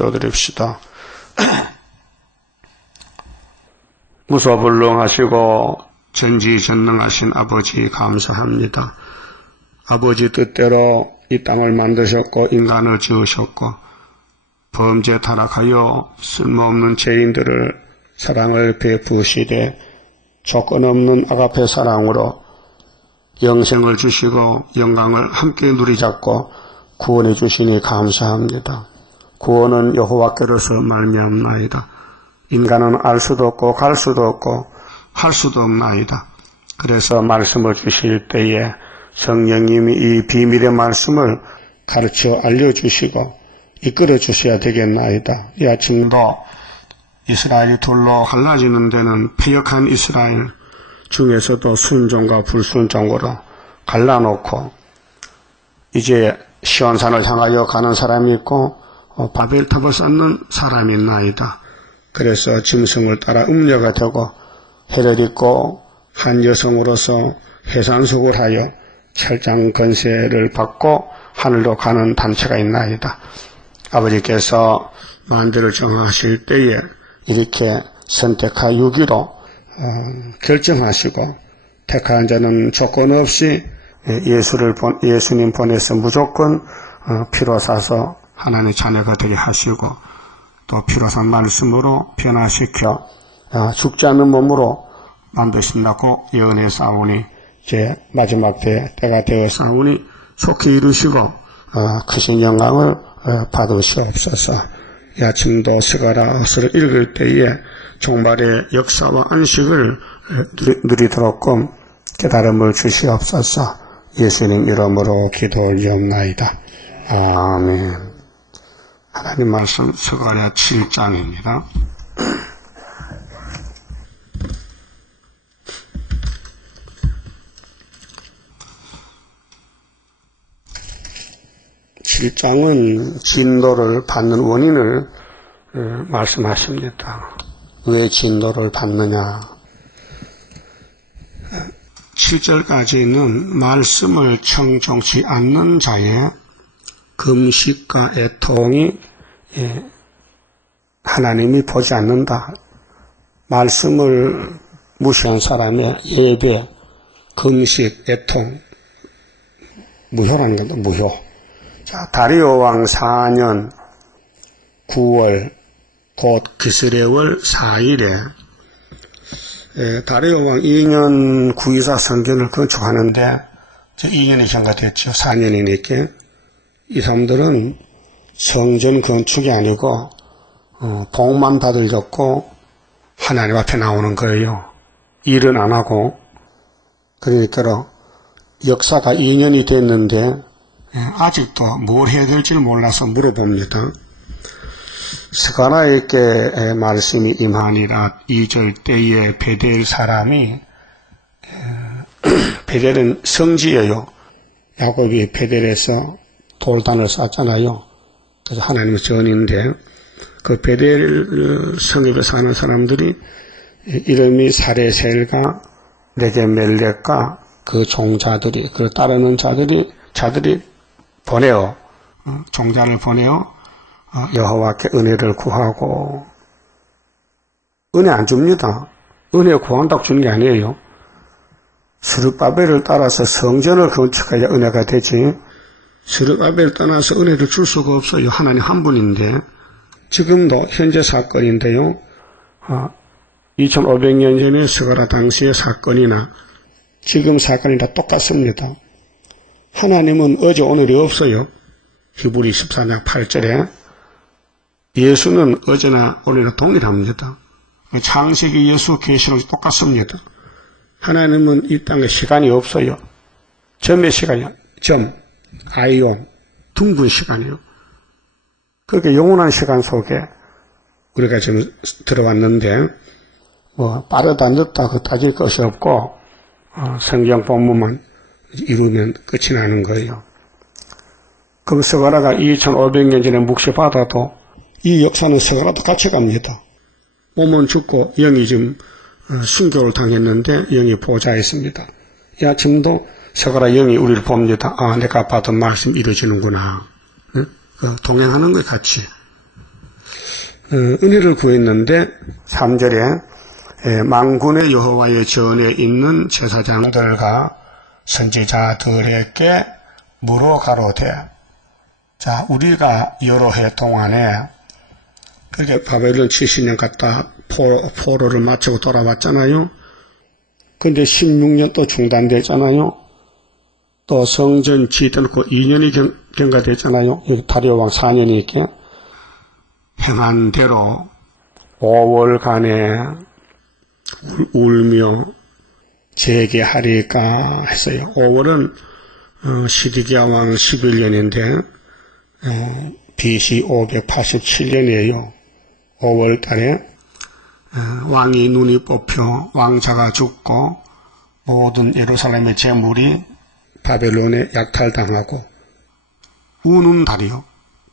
기도드립시다. 무소불능하시고 전지전능하신 아버지 감사합니다. 아버지 뜻대로 이 땅을 만드셨고 인간을 지으셨고 범죄 타락하여 쓸모없는 죄인들을 사랑을 베푸시되 조건 없는 아가페 사랑으로 영생을 주시고 영광을 함께 누리잡고 구원해 주시니 감사합니다. 구원은 여호와께로서 말미암나이다. 인간은 알 수도 없고 갈 수도 없고 할 수도 없나이다. 그래서 말씀을 주실 때에 성령님이 이 비밀의 말씀을 가르쳐 알려주시고 이끌어 주셔야 되겠나이다. 이 아침도 이스라엘이 둘로 갈라지는 데는 패역한 이스라엘 중에서도 순종과 불순종으로 갈라놓고 이제 시온산을 향하여 가는 사람이 있고 바벨탑을 쌓는 사람이 있나이다. 그래서 짐승을 따라 음녀가 되고 해를 입고 한 여성으로서 해산속을 하여 철장 건세를 받고 하늘로 가는 단체가 있나이다. 아버지께서 만대를 정하실 때에 이렇게 선택하 유기로 결정하시고 택한 자는 조건 없이 예수님 보내서 무조건 피로 사서 하나님의 자녀가 되게 하시고 또 피로 산 말씀으로 변화시켜 죽지 않는 몸으로 만드신다고 예언했사오니 이제 마지막 때가 되었사오니 속히 이루시고 크신 영광을 받으시옵소서. 이 아침도 스가랴서를 읽을 때에 종말의 역사와 안식을 누리도록끔 깨달음을 주시옵소서. 예수님 이름으로 기도 올리옵나이다. 아멘. 하나님 말씀 스가랴 7장입니다. 은 진노를 받는 원인을 말씀하십니다. 왜 진노를 받느냐? 7절까지는 말씀을 청종치 않는 자의 금식과 애통이 하나님이 보지 않는다. 말씀을 무시한 사람의 예배, 금식, 애통, 무효라는 겁니다. 무효. 자, 다리오 왕 4년 9월 곧 기스레월 4일에 다리오 왕 2년 구이사 성전을 건축하는데 2년이 경과됐죠. 4년이니까 이 사람들은 성전 건축이 아니고 복만 받으려고 하나님 앞에 나오는 거예요. 일은 안 하고. 그러니까 역사가 2년이 됐는데 아직도 뭘 해야 될지를 몰라서 물어봅니다. 스가랴에게 말씀이 임하니라. 2절 때에 베델 사람이 베델은 성지예요. 야곱이 베델에서 돌단을 쌓았잖아요. 그래서 하나님의 전인데 그 베델 성읍에 사는 사람들이 이름이 사레셀과 네게멜렉과 그 종자들이 그 따르는 자들이 보내어 종자를 보내어 여호와께 은혜를 구하고 은혜 안 줍니다. 은혜 구한다고 주는 게 아니에요. 스룹바벨을 따라서 성전을 건축해야 은혜가 되지 스룹바벨을 떠나서 은혜를 줄 수가 없어요. 하나님 한 분인데 지금도 현재 사건인데요. 2500년 전에 스가랴 당시의 사건이나 지금 사건이 다 똑같습니다. 하나님은 어제 오늘이 없어요. 히브리 14장 8절에 예수는 어제나 오늘이나 동일합니다. 창세기 예수 계시록이 똑같습니다. 하나님은 이 땅에 시간이 없어요. 점의 시간이요. 점, 아이온, 둥근 시간이요. 그렇게 영원한 시간 속에 우리가 지금 들어왔는데 빠르다 늦다 그 따질 것이 없고 성경 본문만 이루면 끝이 나는 거예요. 그럼 스가랴가 2500년 전에 묵시받아도 이 역사는 스가랴도 같이 갑니다. 몸은 죽고 영이 지금 순교를 당했는데 영이 보좌에 있습니다. 이 아침도 스가랴 영이 우리를 봅니다. 아, 내가 받은 말씀 이루어지는구나. 동행하는 거예요, 같이. 은혜를 구했는데 3절에 만군의 여호와의 전에 있는 제사장들과 선지자들에게 물어가로되, 자, 우리가 여러 해 동안에 그렇게 바벨론 70년 갔다 포로를 마치고 돌아왔잖아요. 근데 16년 또 중단됐잖아요. 또 성전 지어놓고 2년이 경과됐잖아요. 다리오 왕 4년이 있게. 행한 대로 5월간에 울며 재개하리까 했어요. 5월은 시드기야 왕 11년인데 BC 587년이에요. 5월 달에 왕이 눈이 뽑혀 왕자가 죽고 모든 예루살렘의 재물이 바벨론에 약탈당하고 우는 달이요.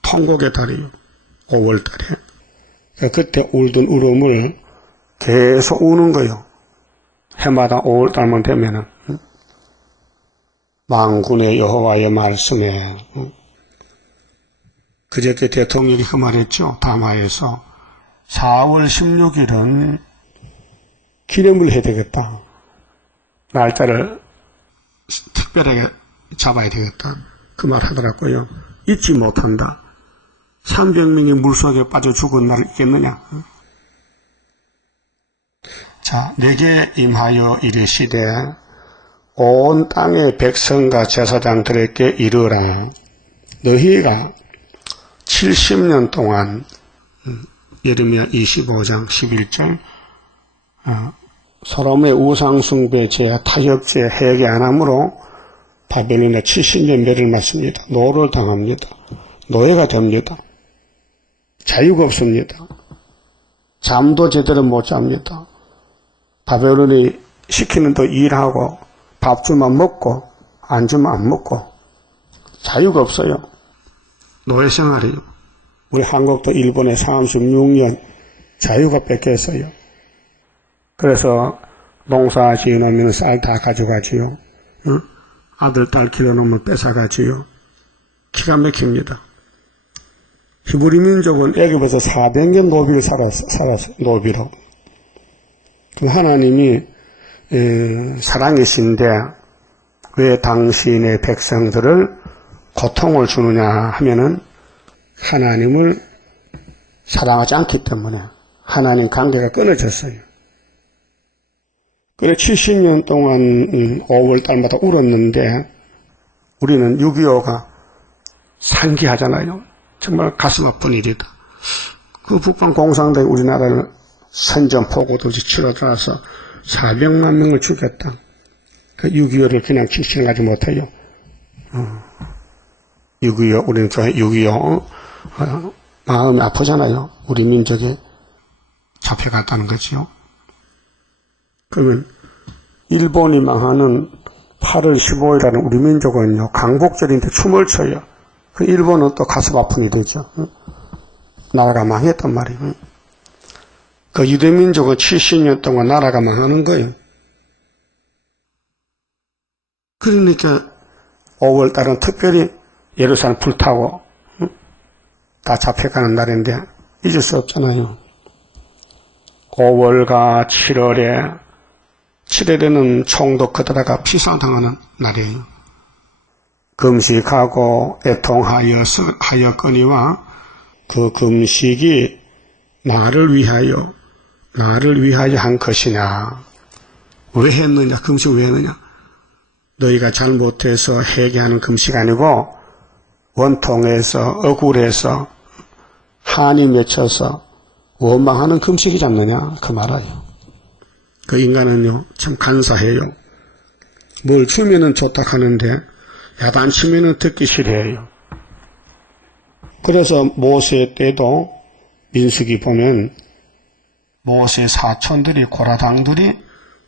통곡의 달이요. 5월 달에. 그때 울던 울음을 계속 우는 거요. 해마다 5월 달만 되면은 만군의 여호와의 말씀에 그저께 대통령이 그 말했죠. 담화에서 4월 16일은 기념을 해야 되겠다. 날짜를 특별하게 잡아야 되겠다. 그 말 하더라고요. 잊지 못한다. 300명이 물속에 빠져 죽은 날 있겠느냐. 자, 내게 임하여 이르시되 온 땅의 백성과 제사장들에게 이르라. 너희가 70년 동안 예레미야 25장 11절 소돔의 우상숭배 죄, 타협죄 회개 안 하므로 바벨론에 70년 매를 맞습니다. 노를 당합니다. 노예가 됩니다. 자유가 없습니다. 잠도 제대로 못 잡니다. 바벨론이 시키는 더 일하고 밥 주면 먹고 안 주면 안 먹고 자유가 없어요. 노예 생활이요. 우리 한국도 일본에 36년 자유가 뺏겼어요. 그래서 농사 지어놓으면 쌀 다 가져가지요. 아들, 딸 길러놓으면 뺏어가지요. 기가 막힙니다. 히브리 민족은 애굽에서 400년 노비를 살았어요. 노비로. 하나님이 사랑이신데 왜 당신의 백성들을 고통을 주느냐 하면은 하나님을 사랑하지 않기 때문에 하나님 관계가 끊어졌어요. 그래 70년 동안 5월 달마다 울었는데 우리는 6.25가 상기하잖아요. 정말 가슴 아픈 일이다. 그 북방 공산당이 우리나라를 선전포고도시 치러 들어와서 400만 명을 죽였다. 그 6.25를 그냥 칭칭하지 못해요. 6.25, 우리는 6.25, 마음이 아프잖아요. 우리 민족에 잡혀갔다는 거지요. 그러면 일본이 망하는 8월 15일이라는 우리 민족은요, 강복절인데 춤을 춰요. 그 일본은 또 가슴 아픈 일이 되죠. 나라가 망했단 말이에요. 그 유대민족은 70년 동안 나라가 망하는 거예요. 그러니까 5월 달은 특별히 예루살렘 불타고 다 잡혀가는 날인데 잊을 수 없잖아요. 5월과 7월에는 총독 그들아가 피살당하는 날이에요. 금식하고 애통하였거니와 그 금식이 나를 위하여 한 것이냐. 왜 했느냐? 금식 왜 했느냐? 너희가 잘못해서 회개하는 금식 아니고 원통해서 억울해서 한이 맺혀서 원망하는 금식이지 않느냐? 그 말아요. 그 인간은요 참 간사해요. 뭘 주면은 좋다 하는데 야단치면은 듣기 싫어해요. 그래서 모세 때도 민수기 보면 모세 사촌들이 고라당들이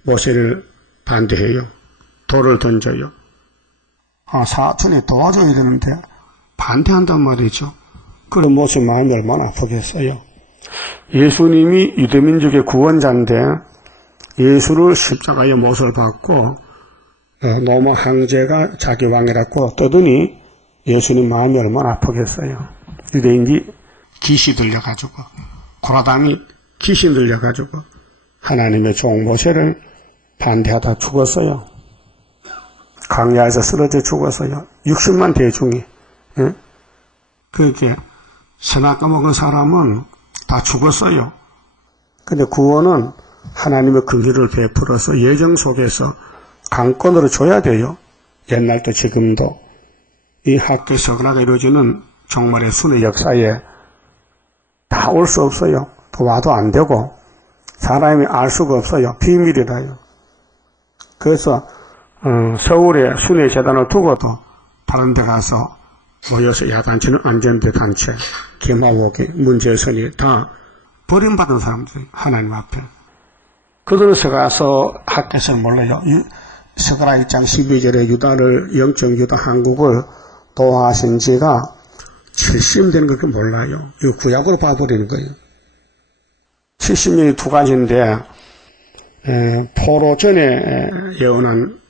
모세를 반대해요. 돌을 던져요. 사촌이 도와줘야 되는데 반대한단 말이죠. 그럼 모세 마음이 얼마나 아프겠어요. 예수님이 유대민족의 구원자인데 예수를 십자가의 못을 받고 로마 황제가 자기 왕이라고 떠드니 예수님 마음이 얼마나 아프겠어요. 유대인이 기시 들려가지고 고라당이 귀신 들려가지고 하나님의 종 모세를 반대하다 죽었어요. 광야에서 쓰러져 죽었어요. 60만 대중이. 예? 그렇게 선악 까먹은 사람은 다 죽었어요. 근데 구원은 하나님의 긍휼을 베풀어서 예정 속에서 강권으로 줘야 돼요. 옛날도 지금도. 이 학교 서그라가 이루어지는 종말의 순회 역사에 다 올 수 없어요. 또 와도 안 되고 사람이 알 수가 없어요. 비밀이라요. 그래서 서울에 순회 재단을 두고도 다른 데 가서 모여서 야단치는 안전대 단체, 김하옥이, 문재선이 다 버림받은 사람들이 하나님 앞에. 그들에서 가서 학교에서는 몰라요. 스가랴 1장 12절에 유다를, 영적 유다 한국을 도하신 지가 70년 되는 걸 몰라요. 이거 구약으로 봐버리는 거예요. 70년이 두 가지인데, 포로 전에 예언한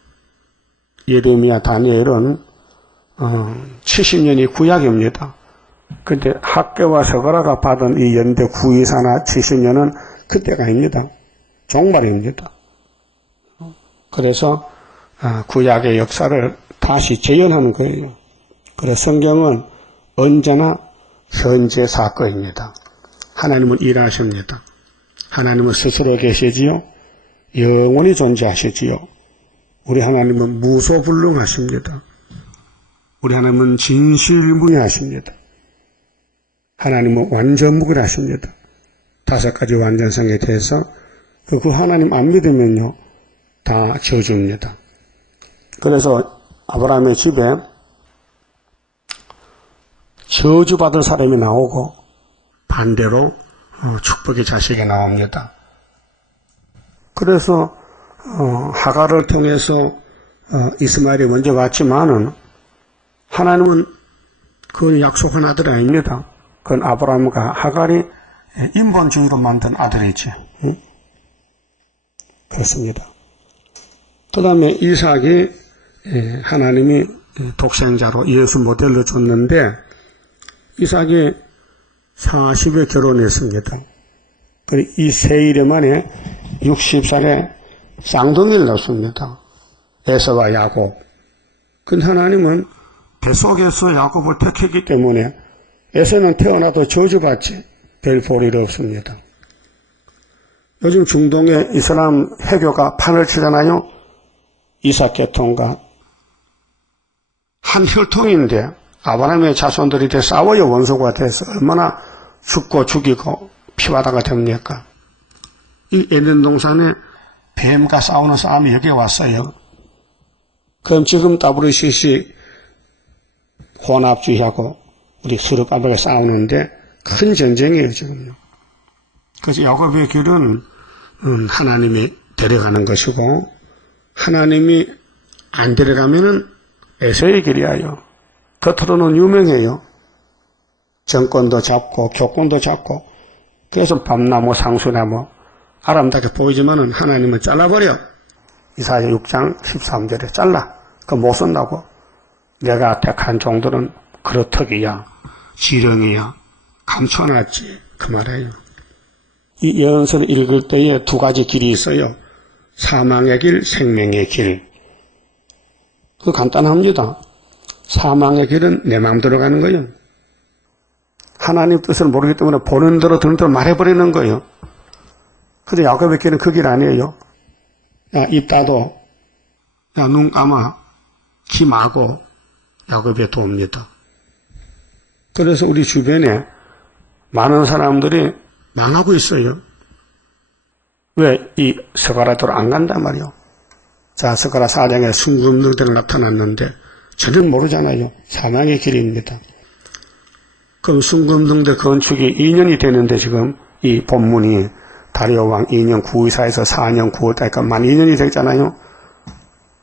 예레미야, 다니엘은 70년이 구약입니다. 그런데 학교와 서가라가 받은 이 연대 924나 70년은 그때가 아닙니다. 종말입니다. 그래서 구약의 역사를 다시 재현하는 거예요. 그래서 성경은 언제나 현재 사건입니다. 하나님은 일하십니다. 하나님은 스스로 계시지요. 영원히 존재하시지요. 우리 하나님은 무소불능하십니다. 우리 하나님은 진실무이하십니다. 하나님은 완전무결하십니다. 5가지 완전성에 대해서 그 하나님 안 믿으면요 다 저주입니다. 그래서 아브라함의 집에 저주받을 사람이 나오고 반대로 축복의 자식이 나옵니다. 그래서 하갈을 통해서 이스마엘이 먼저 왔지만은 하나님은 그건 약속한 아들이 아닙니다. 그건 아브라함과 하갈이 인본주의로 만든 아들이지. 그렇습니다. 그 다음에 이삭이 하나님이 독생자로 예수 모델로 줬는데 이삭이 40에 결혼했습니다. 그리고 이 세일에 만에 60살에 쌍둥이를 낳습니다. 에서와 야곱. 근데 하나님은 뱃속에서 야곱을 택했기 때문에 에서는 태어나도 저주받지 별 볼일 없습니다. 요즘 중동의 이슬람 해교가 판을 치잖아요. 이삭 계통과 한 혈통인데 아브라함의 자손들이 돼 싸워요. 원수가 돼서 얼마나 죽고 죽이고 피바다가 됩니까? 이 에덴 동산에 뱀과 싸우는 싸움이 여기에 왔어요. 그럼 지금 WCC 혼합주의하고 우리 서로까맣게 싸우는데 큰 전쟁이에요, 지금요. 그래서 야곱의 길은 하나님이 데려가는 것이고 하나님이 안 데려가면은 에서의 길이에요. 겉으로는 유명해요. 정권도 잡고 교권도 잡고 그래서 밤나무 상수나무 아름답게 보이지만은 하나님은 잘라버려. 이사야 6장 13절에 잘라. 그거 못 쓴다고. 내가 택한 종들은 그렇더기야 지렁이야 감춰놨지 그 말이에요. 이 예언서를 읽을 때에 두 가지 길이 있어요. 사망의 길, 생명의 길. 그거 간단합니다. 사망의 길은 내 마음대로 가는 거예요. 하나님 뜻을 모르기 때문에 보는 대로 듣는 대로 말해버리는 거예요. 근데 야곱의 길은 그 길 아니에요. 야, 입 닫어. 야, 눈 감아. 귀 마고. 야곱의 도입니다. 그래서 우리 주변에 많은 사람들이 망하고 있어요. 왜? 이 스가랴대로 안 간단 말이요. 자, 스가랴 4장에 순금능대로 나타났는데 전혀 모르잖아요. 사망의 길입니다. 그럼 순금능대 건축이 2년이 되는데 지금 이 본문이 다리오 왕 2년 924에서 4년 9월달까지 만 2년이 됐잖아요.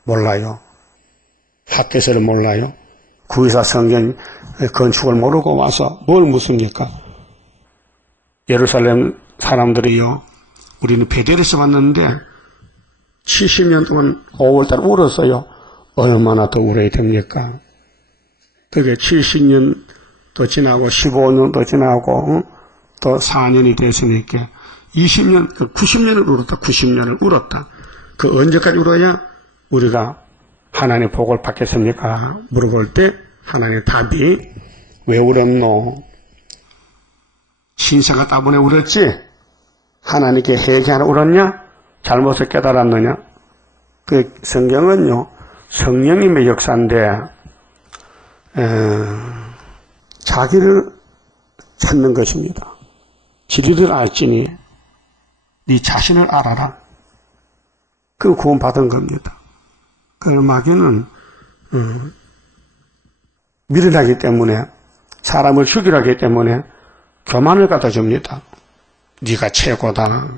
몰라요. 학계서를 몰라요. 924 성경 건축을 모르고 와서 뭘 묻습니까? 예루살렘 사람들이요. 우리는 베델에서 왔는데 70년 동안 5월달 울었어요. 얼마나 더 울어야 됩니까? 그게 70년 더 지나고 15년 더 지나고 또 벌써 4년이 됐으니까 20년, 90년을 울었다. 90년을 울었다. 그 언제까지 울어야 우리가 하나님의 복을 받겠습니까? 물어볼 때 하나님의 답이 왜 울었노? 신사가 따분해 울었지? 하나님께 회개하러 울었냐? 잘못을 깨달았느냐? 그 성경은요, 성령님의 역사인데, 자기를 찾는 것입니다. 진리를 알지니 네 자신을 알아라. 그 구원받은 겁니다. 그 마귀는 미련하기 때문에, 사람을 죽이려 하기 때문에 교만을 갖다 줍니다. 네가 최고다.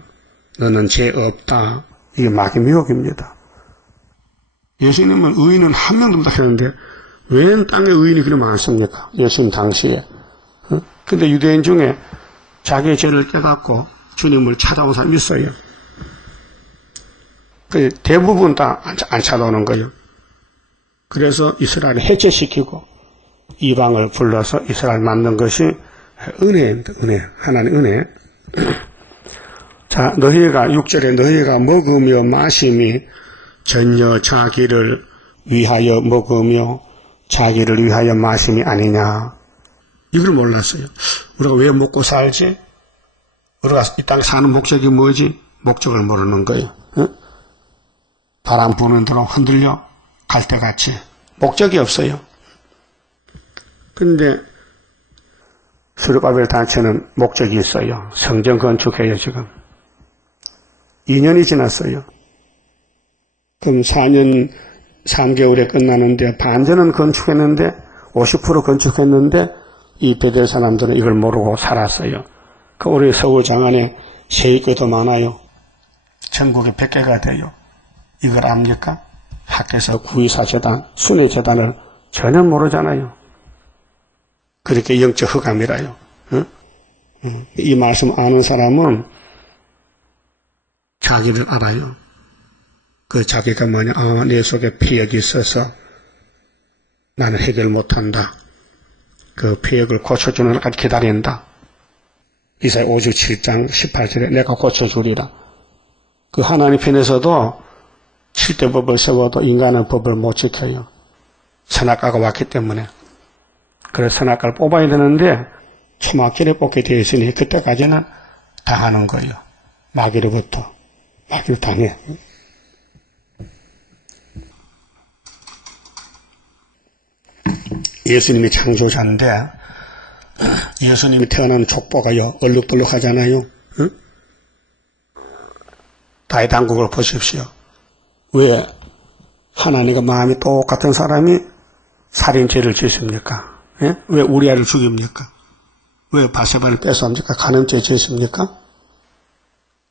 너는 죄 없다. 이게 마귀 미혹입니다. 예수님은 의인은 한 명도 없다 했는데 왜 땅에 의인이 그리 많습니까? 예수님 당시에. 근데 유대인 중에 자기의 죄를 깨닫고 주님을 찾아온 사람이 있어요. 대부분 다 안 찾아오는 거예요. 그래서 이스라엘을 해체시키고 이방을 불러서 이스라엘 만든 것이 은혜입니다. 은혜. 하나님 은혜. 자, 너희가 6절에 너희가 먹으며 마심이 전혀 자기를 위하여 먹으며 자기를 위하여 마심이 아니냐. 이걸 몰랐어요. 우리가 왜 먹고 살지? 우리가 이 땅에 사는 목적이 뭐지? 목적을 모르는 거예요. 바람 부는 대로 흔들려 갈대같이 목적이 없어요. 근데 스룹바벨 단체는 목적이 있어요. 성전 건축해요. 지금 2년이 지났어요. 그럼 4년 3개월에 끝나는데 반전은 건축했는데 50% 건축했는데 이 베델 사람들은 이걸 모르고 살았어요. 그 우리 서울 장안에 세입교도 많아요. 전국에 100개가 돼요. 이걸 압니까? 학교에서 구의사재단, 순회재단을 전혀 모르잖아요. 그렇게 영적 흑암이라요. 이 말씀 아는 사람은 자기를 알아요. 그 자기가 뭐냐, 내 속에 폐역이 있어서 나는 해결 못한다. 그 폐역을 고쳐주는 날까지 기다린다. 이사야 5주 7장 18절에 내가 고쳐주리라. 그 하나님 편에서도 7대 법을 세워도 인간은 법을 못 지켜요. 선악과가 왔기 때문에. 그래서 선악과를 뽑아야 되는데 초막절에 뽑게 되어 있으니 그때까지는 다 하는 거예요. 마귀로부터. 마귀를 당해. 예수님이 창조자인데 예수님이 태어난 족보가요 얼룩덜룩 하잖아요. 응? 다윗 왕국을 보십시오. 왜 하나님과 마음이 똑같은 사람이 살인죄를 짓습니까? 예? 왜 우리아를 죽입니까? 왜 바세바를 뺏어옵니까? 간음죄 짓습니까?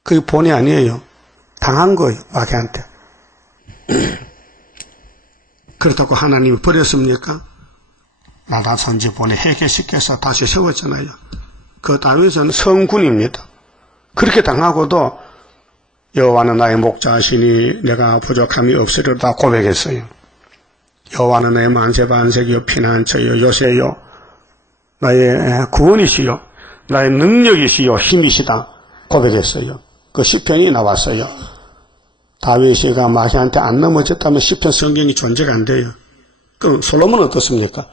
그게 본의 아니에요. 당한 거예요. 마귀한테. 그렇다고 하나님이 버렸습니까? 나단 선지 보내 해결시켜서 다시 세웠잖아요. 그 다윗은 성군입니다. 그렇게 당하고도 여호와는 나의 목자시니 내가 부족함이 없으리로다 고백했어요. 여호와는 나의 만세 반석이요 피난처요 요새요 나의 구원이시요 나의 능력이시요 힘이시다 고백했어요. 그 시편이 나왔어요. 다윗이가 마귀한테 안 넘어졌다면 시편 성경이 존재가 안 돼요. 그럼 솔로몬은 어떻습니까?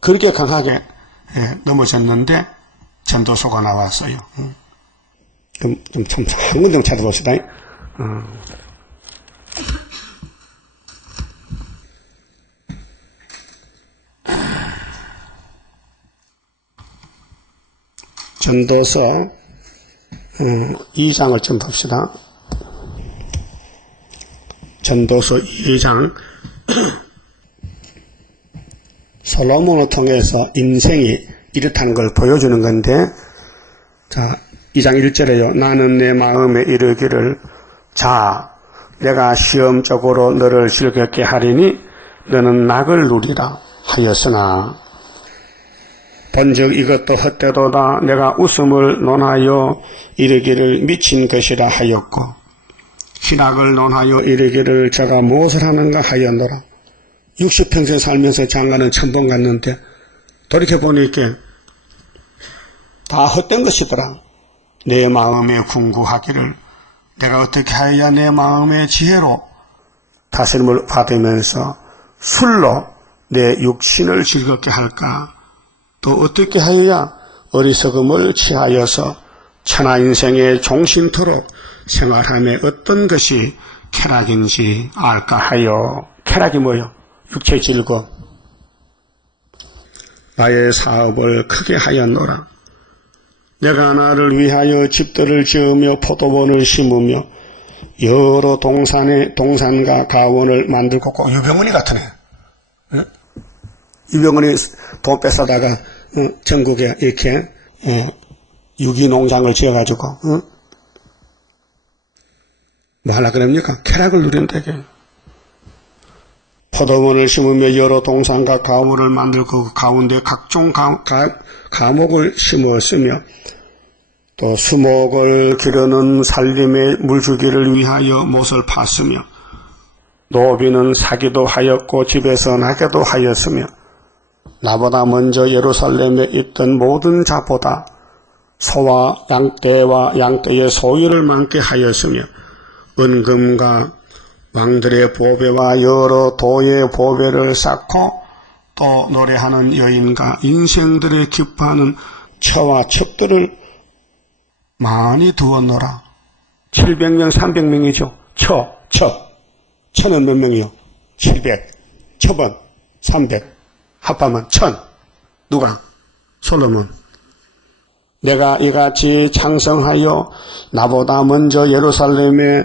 그렇게 강하게 넘어졌는데 전도서가 나왔어요. 좀 한 군 좀 찾아봅시다. 전도서 2장을 좀 봅시다. 전도서 2장 솔로몬을 통해서 인생이 이렇다는 걸 보여주는 건데, 자, 2장 1절에요. 나는 내 마음에 이르기를 자, 내가 시험적으로 너를 즐겁게 하리니 너는 낙을 누리라 하였으나 본즉 이것도 헛되도다. 내가 웃음을 논하여 이르기를 미친 것이라 하였고 희락을 논하여 이르기를 저가 무엇을 하는가 하였노라. 60평생 살면서 장가는 1000번 갔는데 돌이켜보니까 다 헛된 것이더라. 내 마음에 궁구하기를 내가 어떻게 하여야 내 마음의 지혜로 다스림을 받으면서 술로 내 육신을 즐겁게 할까? 또 어떻게 하여야 어리석음을 취하여서 천하 인생의 종신토록 생활함에 어떤 것이 쾌락인지 알까 하여. 쾌락이 뭐요? 육체 즐거움. 나의 사업을 크게 하였노라. 내가 나를 위하여 집들을 지으며 포도원을 심으며 여러 동산과 가원을 만들고 꼭 유병원이 같으네. 예? 유병원이 돈 뺏어다가 전국에 이렇게 유기농장을 지어가지고 뭐 하려고 그럽니까? 쾌락을 누리면 되게. 포도원을 심으며 여러 동산과 가원을 만들고 그 가운데 각종 가목을 심었으며 또 수목을 기르는 살림의 물주기를 위하여 못을 팠으며 노비는 사기도 하였고 집에서 나게도 하였으며 나보다 먼저 예루살렘에 있던 모든 자보다 소와 양떼의 소유를 많게 하였으며 은금과 왕들의 보배와 여러 도의 보배를 쌓고 또 노래하는 여인과 인생들의 기뻐하는 처와 첩들을 많이 두었노라. 700명, 300명이죠. 처는 몇 명이요? 700. 첩은 300. 합하면 1000. 누가? 솔로몬. 내가 이같이 창성하여 나보다 먼저 예루살렘에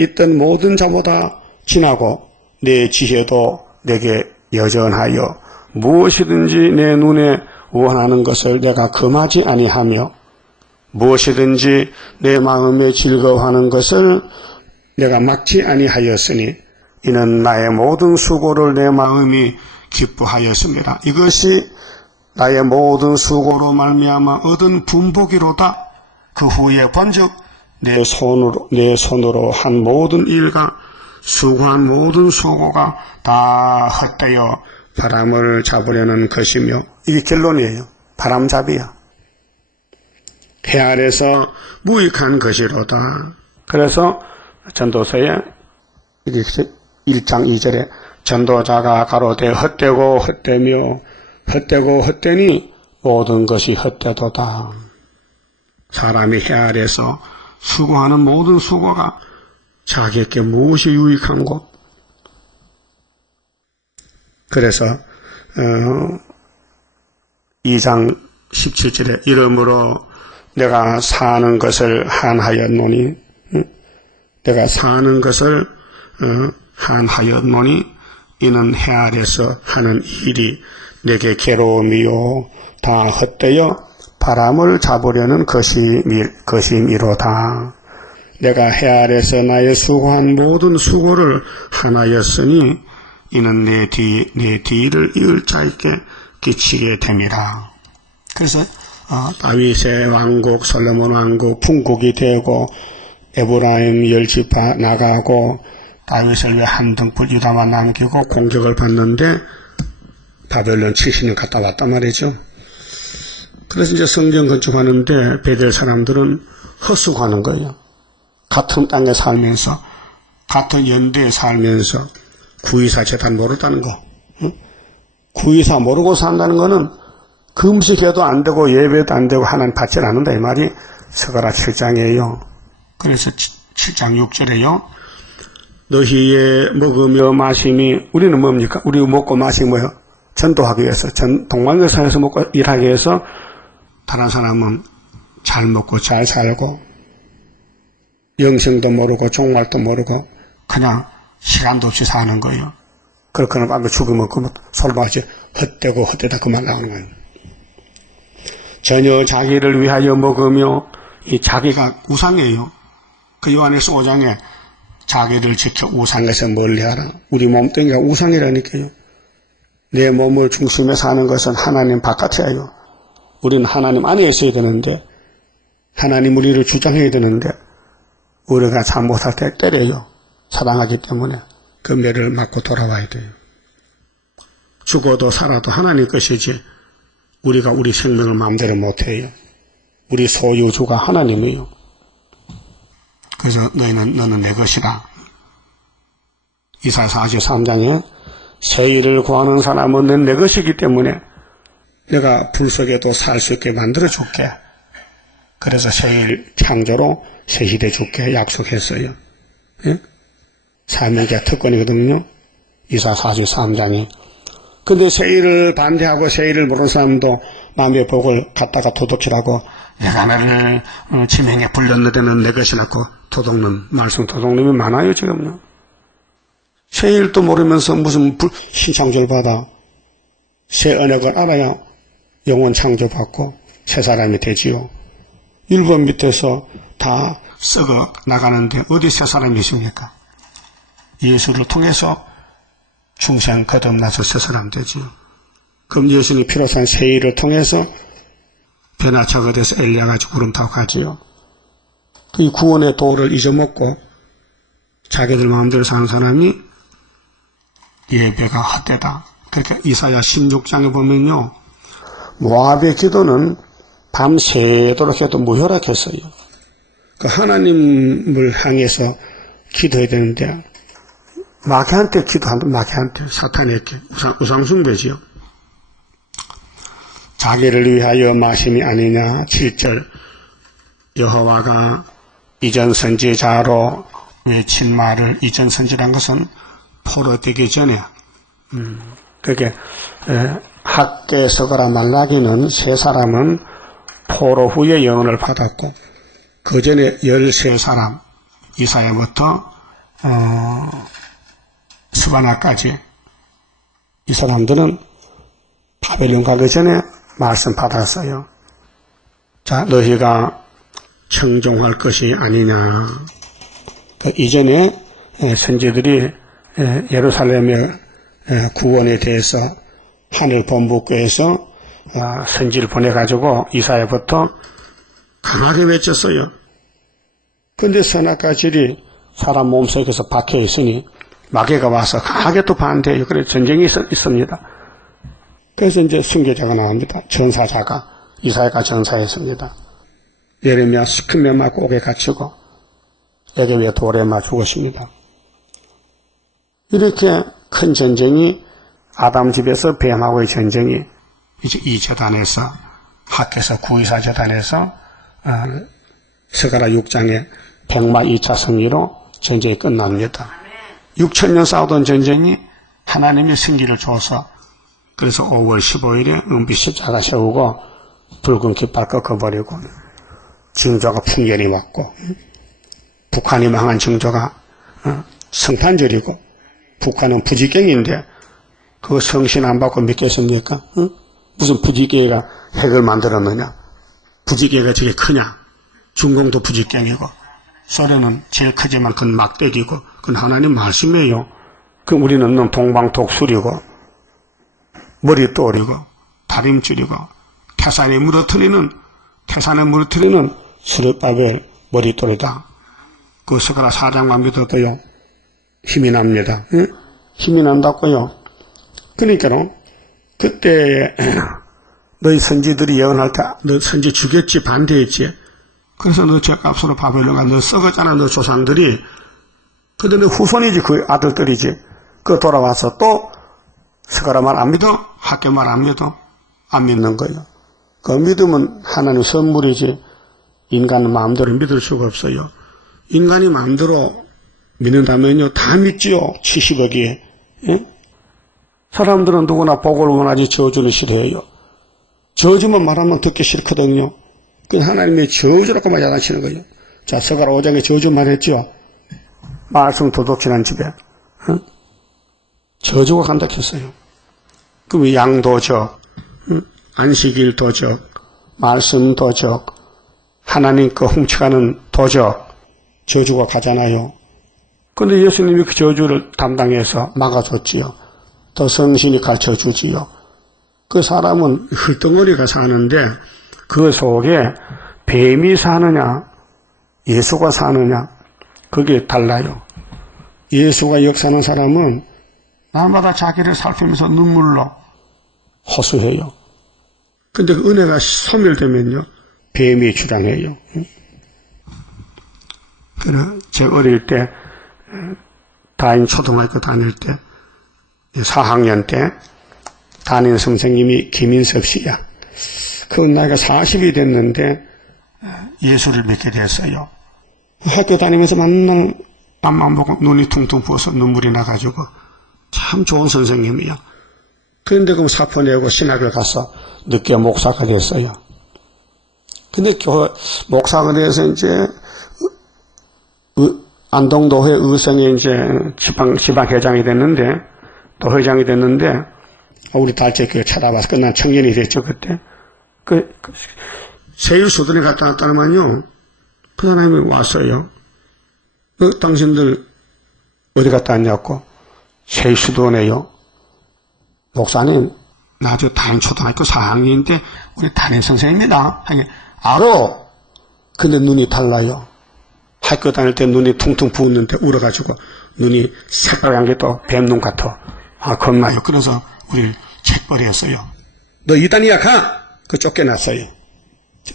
있던 모든 자보다 지나고 내 지혜도 내게 여전하여 무엇이든지 내 눈에 원하는 것을 내가 금하지 아니하며 무엇이든지 내 마음에 즐거워하는 것을 내가 막지 아니하였으니 이는 나의 모든 수고를 내 마음이 기뻐하였습니다. 이것이 나의 모든 수고로 말미암아 얻은 분복이로다. 그 후에 본즉 내 손으로 한 모든 일과 수고한 모든 수고가 다 헛되어 바람을 잡으려는 것이며, 이게 결론이에요. 바람잡이야. 해 아래서 무익한 것이로다. 그래서 전도서에 1장 2절에 전도자가 가로되 헛되고 헛되며 헛되고 헛되니 모든 것이 헛되도다. 사람이 해 아래서 수고하는 모든 수고가 자기에게 무엇이 유익한고? 그래서 2장 17절에 이러므로 내가 사는 것을 한하였노니, 내가 사는 것을 한하였노니 이는 해 아래서 하는 일이 내게 괴로움이요 다 헛되어 바람을 잡으려는 것이미로다. 내가 해 아래서 나의 수고한 모든 수고를 하나였으니 이는 내 뒤를 이을 자에게 끼치게 됨이라. 그래서 다윗의 왕국, 솔로몬 왕국 풍국이 되고 에브라임 열지파 나가고 다윗을 위해 한 등불 유다만 남기고 공격을 받는데 바벨론 70년 갔다 왔단 말이죠. 그래서 이제 성전 건축하는데 베델 사람들은 헛수고하는 거예요. 같은 땅에 살면서, 같은 연대에 살면서 구이사 재단 모르다는 거. 구이사 모르고 산다는 거는 금식해도 안 되고 예배도 안 되고 하나님 받지 않는다 이 말이 스가랴 7장이에요. 그래서 7장 6절에요. 너희의 먹으며 마심이, 우리는 뭡니까? 우리 먹고 마심이 뭐예요? 전도하기 위해서, 동방예산에서 먹고 일하기 위해서. 다른 사람은 잘 먹고 잘 살고 영생도 모르고 종말도 모르고 그냥 시간도 없이 사는 거예요. 그렇거나 밤에 죽으면 그 솔방아지 헛되고 헛되다 그 말 나오는 거예요. 전혀 자기를 위하여 먹으며, 이 자기가 우상이에요. 그 요한일서 5장에 자기를 지켜 우상에서 멀리하라. 우리 몸뚱이가 우상이라니까요. 내 몸을 중심에 사는 것은 하나님 바깥이에요. 우리는 하나님 안에 있어야 되는데, 하나님 우리를 주장해야 되는데 우리가 잘못할 때 때려요. 사랑하기 때문에. 그 매를 맞고 돌아와야 돼요. 죽어도 살아도 하나님 것이지 우리가 우리 생명을 마음대로 못해요. 우리 소유주가 하나님이에요. 그래서 너는 내 것이다. 이사야 43장에 새 일을 구하는 사람은 내 것이기 때문에 내가 불 속에도 살 수 있게 만들어 줄게. 그래서 새 일 창조로 새 시대 줄게 약속했어요. 예? 사명계약 특권이거든요. 이사야 43장이. 근데 새 일을 반대하고 새 일을 모르는 사람도 남의 복을 갖다가 도둑질하고 내가 나를 지명에 불렸는데 는 내 것이라고 도둑놈, 말씀 도둑놈이 많아요 지금요. 새 일도 모르면서 무슨 신창조를 받아. 새 언약을 알아야 영원 창조받고 새 사람이 되지요. 율법 밑에서 다 썩어 나가는데 어디 새 사람이 있습니까? 예수를 통해서 중생 거듭나서 새 사람 되지요. 그럼 예수님이 피로 산 새 일을 통해서 변화처가 돼서 엘리야가 구름 타고 가지요. 그 구원의 도를 잊어먹고 자기들 마음대로 사는 사람이 예배가 헛되다. 그러니까 이사야 16장에 보면요. 모압의 기도는 밤새도록 해도 무혈락했어요. 그 하나님을 향해서 기도해야 되는데 마귀한테 기도한다. 마귀한테 사탄에게 우상숭배지요. 자기를 위하여 마심이 아니냐. 7절 여호와가 이전 선지자로 외친 말을 이전 선지란 것은 포로되기 전에 그게 학개 서거라 말라기는 세 사람은 포로 후에 영원을 받았고 그 전에 13사람 이사야부터 스바나까지 이 사람들은 바벨론 가기 전에 말씀 받았어요. 자, 너희가 청종할 것이 아니냐. 그 이전에 선지들이 예루살렘의 구원에 대해서 하늘 본부교에서 선지를 보내가지고 이사야부터 강하게 외쳤어요. 근데 선악과질이 사람 몸속에서 박혀 있으니 마귀가 와서 강하게 또 반대해요. 그래서 전쟁이 있습니다. 그래서 이제 순교자가 나옵니다. 전사자가 이사야가 전사했습니다. 예레미야 시큰며 맞고 옥에 갇히고 애게 위에 돌에 맞 죽었습니다. 이렇게 큰 전쟁이 아담 집에서 뱀하고의 전쟁이 이제 이 재단에서 학에서 구이사 재단에서 스가랴 6장에 백마 2차 승리로 전쟁이 끝납니다. 6,000년 싸우던 전쟁이 하나님의 승기를 줘서 그래서 5월 15일에 은빛 십자가 세우고 붉은 깃발 꺾어버리고 징조가 풍년이 왔고 북한이 망한 징조가 성탄절이고 북한은 부지깽인데 그 성신 안 받고 믿겠습니까? 무슨 부지깽이가 핵을 만들었느냐? 부지깽이가 저게 크냐? 중공도 부지깽이고 소련은 제일 크지만 그건 막대기고 그건 하나님 말씀이에요. 그 우리는 동방독수리고 머리돌이고 다림줄이고 태산에 무너뜨리는 수르바벨 머리돌이다. 그 스가랴 4장만 믿어도요 힘이 납니다. 응? 힘이 난다고요. 그러니까는 그때 너희 선지들이 예언할 때 너 선지 죽였지 반대했지. 그래서 너 죄값으로 바벨론 가 너 썩었잖아 너 조상들이. 근데 너 후손이지 그 아들들이지. 그 돌아와서 또 스가랴 말 안 믿어? 학교 말 안 믿어? 안 믿는 거예요. 그 믿음은 하나님 선물이지 인간은 마음대로 믿을 수가 없어요. 인간이 마음대로 믿는다면요 다 믿지요. 70억이. 예? 사람들은 누구나 복을 원하지 저주는 싫어해요. 저주만 말하면 듣기 싫거든요. 그 하나님의 저주라고만 야단치는 거예요. 자, 스가랴 5장에 저주만 했죠. 말씀 도둑질한 집에 저주가 간다 했어요. 그럼 양도 적, 안식일 도적, 말씀 도적, 하나님 거 훔쳐가는 도적, 저주가 가잖아요. 그런데 예수님이 그 저주를 담당해서 막아줬지요. 더 성신이 가르쳐주지요. 그 사람은 흘덩어리가 사는데 그 속에 뱀이 사느냐 예수가 사느냐 그게 달라요. 예수가 역사하는 사람은 날마다 자기를 살피면서 눈물로 호소해요. 근데 그 은혜가 소멸되면요 뱀이 주장해요. 그래, 제 어릴 때, 다인 초등학교 다닐 때, 4학년 때, 담임 선생님이 김인섭 씨야. 그 나이가 40이 됐는데, 예수를 믿게 됐어요. 학교 다니면서 맨날 앞만 보고 눈이 퉁퉁 부어서 눈물이 나가지고, 참 좋은 선생님이야. 그런데 그럼 사표 내고 신학을 가서 늦게 목사가 됐어요. 근데 목사가 돼서 이제, 안동도회 의성에 이제 지방회장이 됐는데, 도회장이 됐는데, 우리 달제교회 찾아와서 끝난 청년이 됐죠, 그때. 세일수도에 갔다 왔다면요, 그 사람이 왔어요. 당신들 어디 갔다 왔냐고. 세일수도네요. 목사님, 나 저 담임초등학교 4학년인데, 우리 담임선생입니다. 알아. 근데 눈이 달라요. 학교 다닐 때 눈이 퉁퉁 부었는데 울어가지고 눈이 새빨간 게 또 뱀눈 같아. 겁나요. 그래서 우리 책벌이었어요. 너 이단이야 가! 그 쫓겨났어요.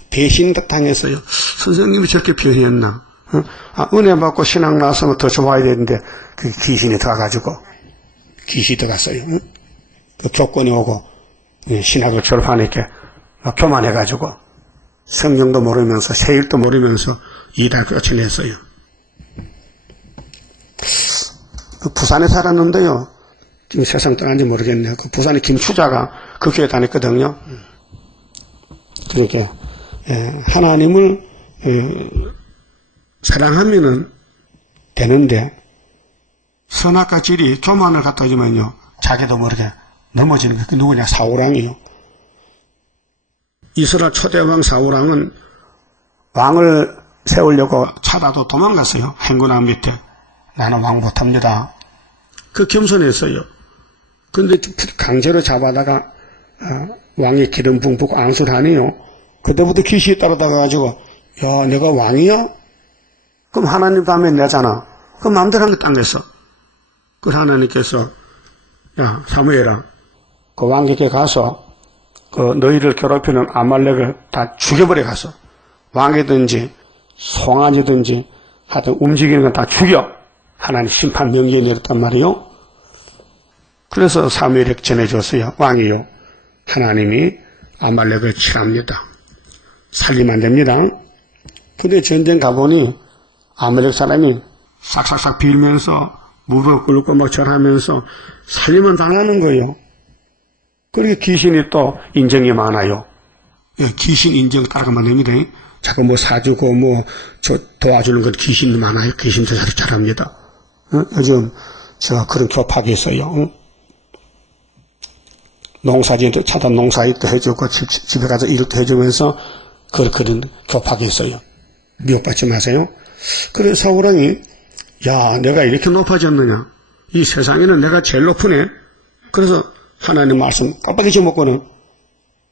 배신 당했어요. 선생님이 저렇게 변했나? 은혜 받고 신앙 나서면 더 좋아야 되는데 그 귀신이 들어가가지고 귀신이 들어갔어요. 그 교권이 오고 신학을 졸업하니까 교만해가지고 성경도 모르면서 세일도 모르면서 이달 쫓아냈어요. 부산에 살았는데요. 지금 세상 떠난지 모르겠네요. 그 부산에 김추자가 그 교회 다녔거든요. 그러니까 하나님을 사랑하면은 되는데 선악과 질이 교만을 갖다 주면요. 자기도 모르게 넘어지는 게 그 누구냐? 사울왕이요. 이스라엘 초대왕 사울왕은 왕을 세우려고 찾아도 도망갔어요. 행군왕 밑에. 나는 왕 못합니다. 그 겸손했어요. 근데 강제로 잡아다가 왕이 기름 붕붓고 앙수를 하네요. 그때부터 귀신이 따라다가가지고 야 내가 왕이야? 그럼 하나님 다음에 내잖아. 그럼 마음대로 한 게 당겼어. 그래서 하나님께서 야 사무엘아 그 왕에게 가서 그 너희를 괴롭히는 아말렉을 다 죽여버려 가서 왕이든지 송아지든지 하여튼 움직이는 건 다 죽여. 하나님 심판 명령이 내렸단 말이요. 그래서 사무엘에게 전해줬어요. 왕이요. 하나님이 아말렉을 칠합니다. 살리면 안 됩니다. 근데 전쟁 가보니 아말렉 사람이 싹싹싹 빌면서 무릎 꿇고 막 절하면서 살리면 당하는 거예요. 그렇게 귀신이 또 인정이 많아요. 귀신 인정 따라가면 됩니다. 자꾸 뭐 사주고 뭐 도와주는 건 귀신이 많아요. 귀신 대사를 잘합니다. 요즘 제가 그런 교파가 있어요. 농사지도 찾아 농사일도 해주고 집에 가서 일도 해주면서 그런 교파가 있어요. 미혹받지 마세요. 그래서 사울왕이 야 내가 이렇게 높아졌느냐. 이 세상에는 내가 제일 높으네. 그래서 하나님 말씀 깜빡이 잊어먹고는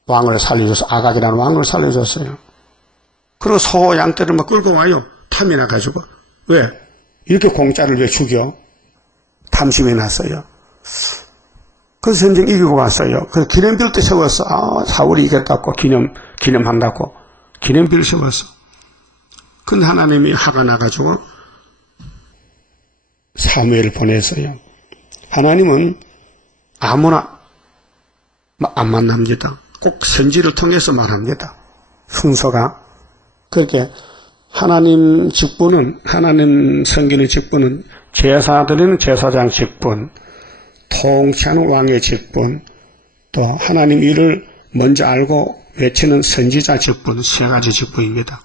왕을 살려줘서 아각이라는 왕을 살려줬어요. 그리고 소 양떼를 막 끌고 와요. 탐이 나가지고. 왜? 이렇게 공짜를 왜 죽여? 탐심이 났어요. 그래서 전쟁 이기고 왔어요. 그래서 기념비를 또 세웠어. 사울이 이겼다고 기념한다고. 기념비를 세웠어. 근데 하나님이 화가 나가지고 사무엘을 보냈어요. 하나님은 아무나 안 만납니다. 꼭 선지를 통해서 말합니다. 순서가. 그렇게 하나님 직분은 하나님 섬기는 직분은 제사드리는 제사장 직분, 통치하는 왕의 직분, 또 하나님 일을 먼저 알고 외치는 선지자 직분, 세 가지 직분입니다.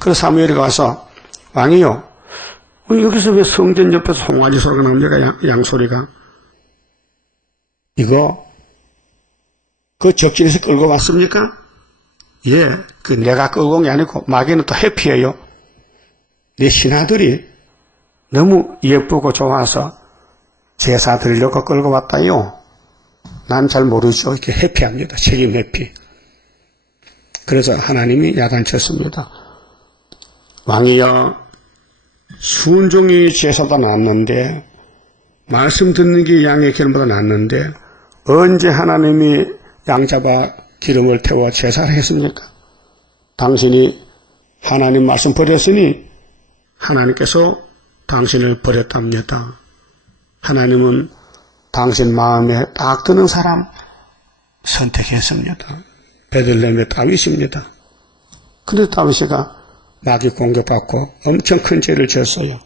그래서 사무엘이 가서 왕이요, 여기서 왜 성전 옆에서 송아지 소리가 납니까? 양소리가. 이거 그 적진에서 끌고 왔습니까? 예, 그 내가 끌고 온 게 아니고 마귀는 또 해피해요. 내 신하들이 너무 예쁘고 좋아서 제사 드리려고 끌고 왔다요. 난 잘 모르죠. 이렇게 해피합니다. 책임 해피. 그래서 하나님이 야단쳤습니다. 왕이여, 순종이 제사보다 낫는데 말씀 듣는 게 양의 기름보다 낫는데 언제 하나님이 양 잡아 기름을 태워 제사를 했습니까? 당신이 하나님 말씀 버렸으니 하나님께서 당신을 버렸답니다. 하나님은 당신 마음에 딱 드는 사람 선택했습니다. 베들레헴의 다윗입니다. 그런데 다윗이가 마귀 공격받고 엄청 큰 죄를 지었어요.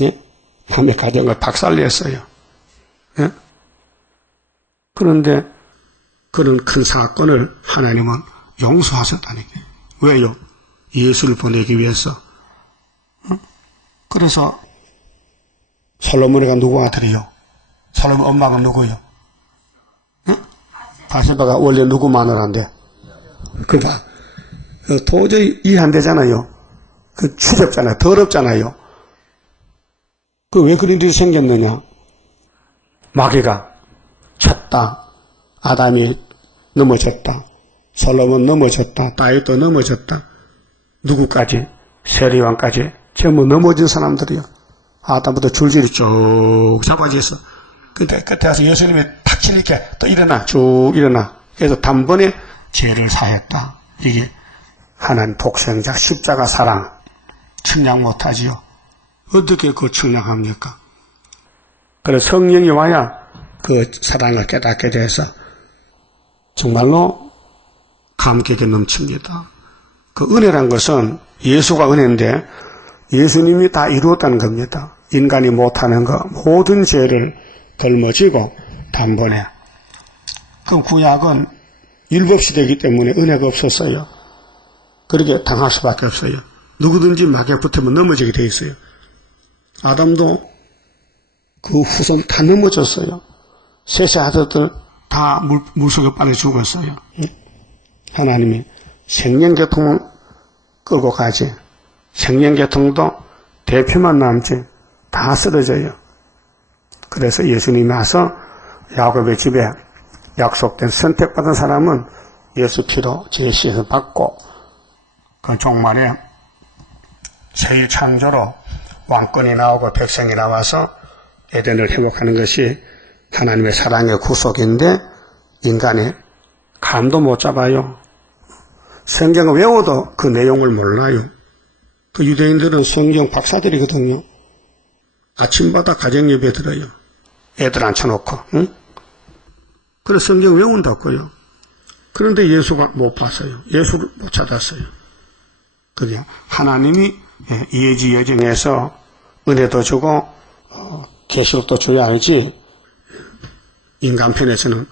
예? 남의 가정을 박살냈어요. 예? 그런데 그런 큰 사건을 하나님은 용서하셨다는 게 왜요? 예수를 보내기 위해서. 그래서 솔로몬이가 누구 아들이요? 솔로몬 엄마가 누구요? 바세바가 원래 누구 마누라인데? 그 봐. 도저히 이해 안 되잖아요. 그 추잡잖아요. 더럽잖아요. 그 왜 그런 일이 생겼느냐? 마귀가 쳤다. 아담이 넘어졌다. 솔로몬 넘어졌다. 다윗도 넘어졌다. 누구까지? 세리왕까지 전부 넘어진 사람들이요. 아담부터 줄줄이 쭉 잡아져서 근데 끝에 와서 예수님이 탁 치니까 또 일어나 쭉 일어나. 그래서 단번에 죄를 사했다. 이게 하나님 독생자 십자가 사랑 측량 못하지요. 어떻게 그 측량합니까? 그래서 성령이 와야 그 사랑을 깨닫게 돼서 정말로 감격에 넘칩니다. 그 은혜란 것은 예수가 은혜인데 예수님이 다 이루었다는 겁니다. 인간이 못하는 거 모든 죄를 걸머지고 단번에. 그럼 구약은 율법시대이기 때문에 은혜가 없었어요. 그렇게 당할 수밖에 없어요. 누구든지 마귀에 붙으면 넘어지게 돼 있어요. 아담도 그 후손 다 넘어졌어요. 셋의 아들들 다 물속에 빠져 죽었어요. 하나님이 생명계통은 끌고 가지. 생명계통도 대표만 남지 다 쓰러져요. 그래서 예수님이 와서 야곱의 집에 약속된 선택받은 사람은 예수 피로 제시해서 받고 그 종말에 세일 창조로 왕권이 나오고 백성이 나와서 에덴을 회복하는 것이 하나님의 사랑의 구속인데 인간이 감도 못 잡아요. 성경을 외워도 그 내용을 몰라요. 그 유대인들은 성경 박사들이거든요. 아침마다 가정예배 들어요. 애들 앉혀놓고. 응? 그래서 성경 외운다고요. 그런데 예수가 못 봤어요. 예수를 못 찾았어요. 그게 하나님이 예지 여정에서 은혜도 주고 계시록도 줘야 알지 인간 편에서는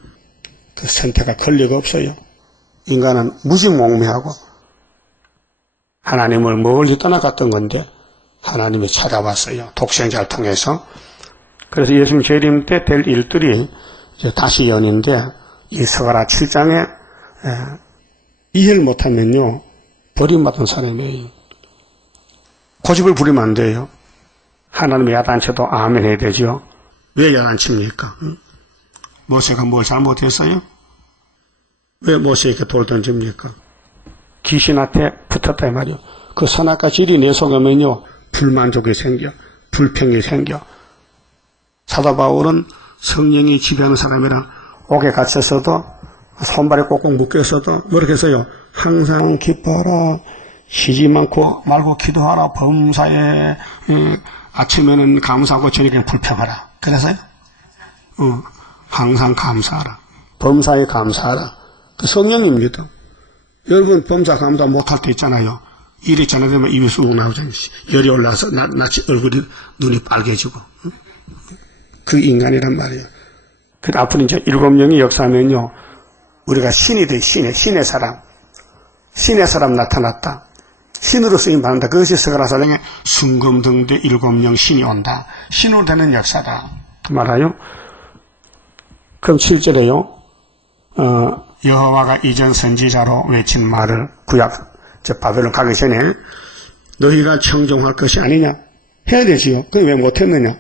그 선택할 권리가 없어요. 인간은 무지몽매하고 하나님을 멀리 떠나갔던 건데 하나님이 찾아왔어요. 독생자를 통해서. 그래서 예수님 재림 때 될 일들이 이제 다시 연인데 이 스가랴 7장에 이해를 못하면요 버림받은 사람이에요. 고집을 부리면 안 돼요. 하나님이 야단쳐도 아멘 해야 되죠. 왜 야단칩니까? 모세가 뭘 잘못했어요? 왜 모세에게 돌 던집니까? 귀신한테 붙었다 이 말이요. 그 선악과 질이 내 속에면요 불만족이 생겨, 불평이 생겨. 사도 바울은 성령이 지배하는 사람이랑 옥에 갇혀서도 손발에 꼭꼭 묶여서도 뭐렇게 했어요? 항상 기뻐하라, 쉬지 말고 기도하라, 범사에 아침에는 감사하고 저녁에는 불평하라. 그래서요? 항상 감사하라. 범사에 감사하라. 그 성령입니다. 여러분 범사 감사 못할 때 있잖아요. 일이 전화되면 입이 쑥 나오잖아요. 열이 올라와서 얼굴이 눈이 빨개지고. 그 인간이란 말이에요. 그 앞으로 이제 7명이 역사하면요. 우리가 신이 돼, 신의 사람. 신의 사람 나타났다. 신으로 쓰임 받는다. 그것이 스가랴 4장에 순금등대 7명 신이 온다. 신으로 되는 역사다. 그 말아요. 그럼 7절에요. 여호와가 이전 선지자로 외친 말을 구약, 바벨론 가기 전에 너희가 청종할 것이 아니냐? 해야 되지요. 그게 왜 못했느냐?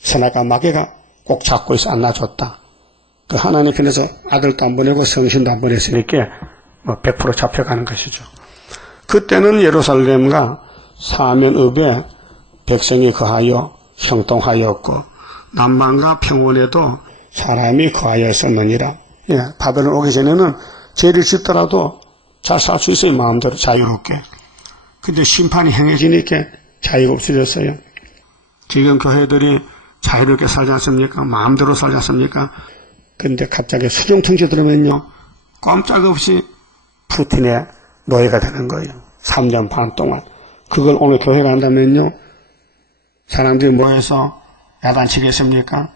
선악과 마귀가 꼭 잡고 있어 안 놔줬다. 그 하나님 편에서 아들도 안 보내고 성신도 안 보냈으니까 100% 잡혀가는 것이죠. 그때는 예루살렘과 사면읍에 백성이 거하여 형통하였고 남만과 평원에도 사람이 거하였었느니라. 예, 바벨론 오기 전에는 죄를 짓더라도 잘 살 수 있어요. 마음대로 자유롭게. 근데 심판이 행해지니까 자유가 없어졌어요. 지금 교회들이 자유롭게 살지 않습니까? 마음대로 살지 않습니까? 근데 갑자기 수정통치 들으면요, 꼼짝없이 푸틴의 노예가 되는 거예요. 3년 반 동안. 그걸 오늘 교회가 한다면요, 사람들이 모여서 야단치겠습니까?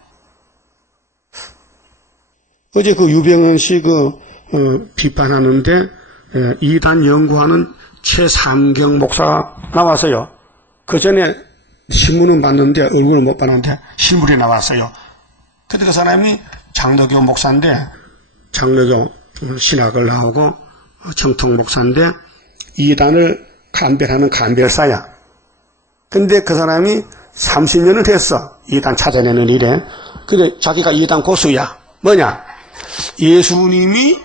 어제 그 유병헌 씨 비판하는데, 이단 연구하는 최삼경 목사가 나왔어요. 그 전에 신문은 봤는데 얼굴을 못 봤는데 실물이 나왔어요. 그때 그 사람이 장로교 목사인데, 장로교 신학을 나오고 정통 목사인데 이단을 감별하는 감별사야. 근데 그 사람이 30년을 됐어. 이단 찾아내는 일에. 근데 자기가 이단 고수야. 뭐냐? 예수님이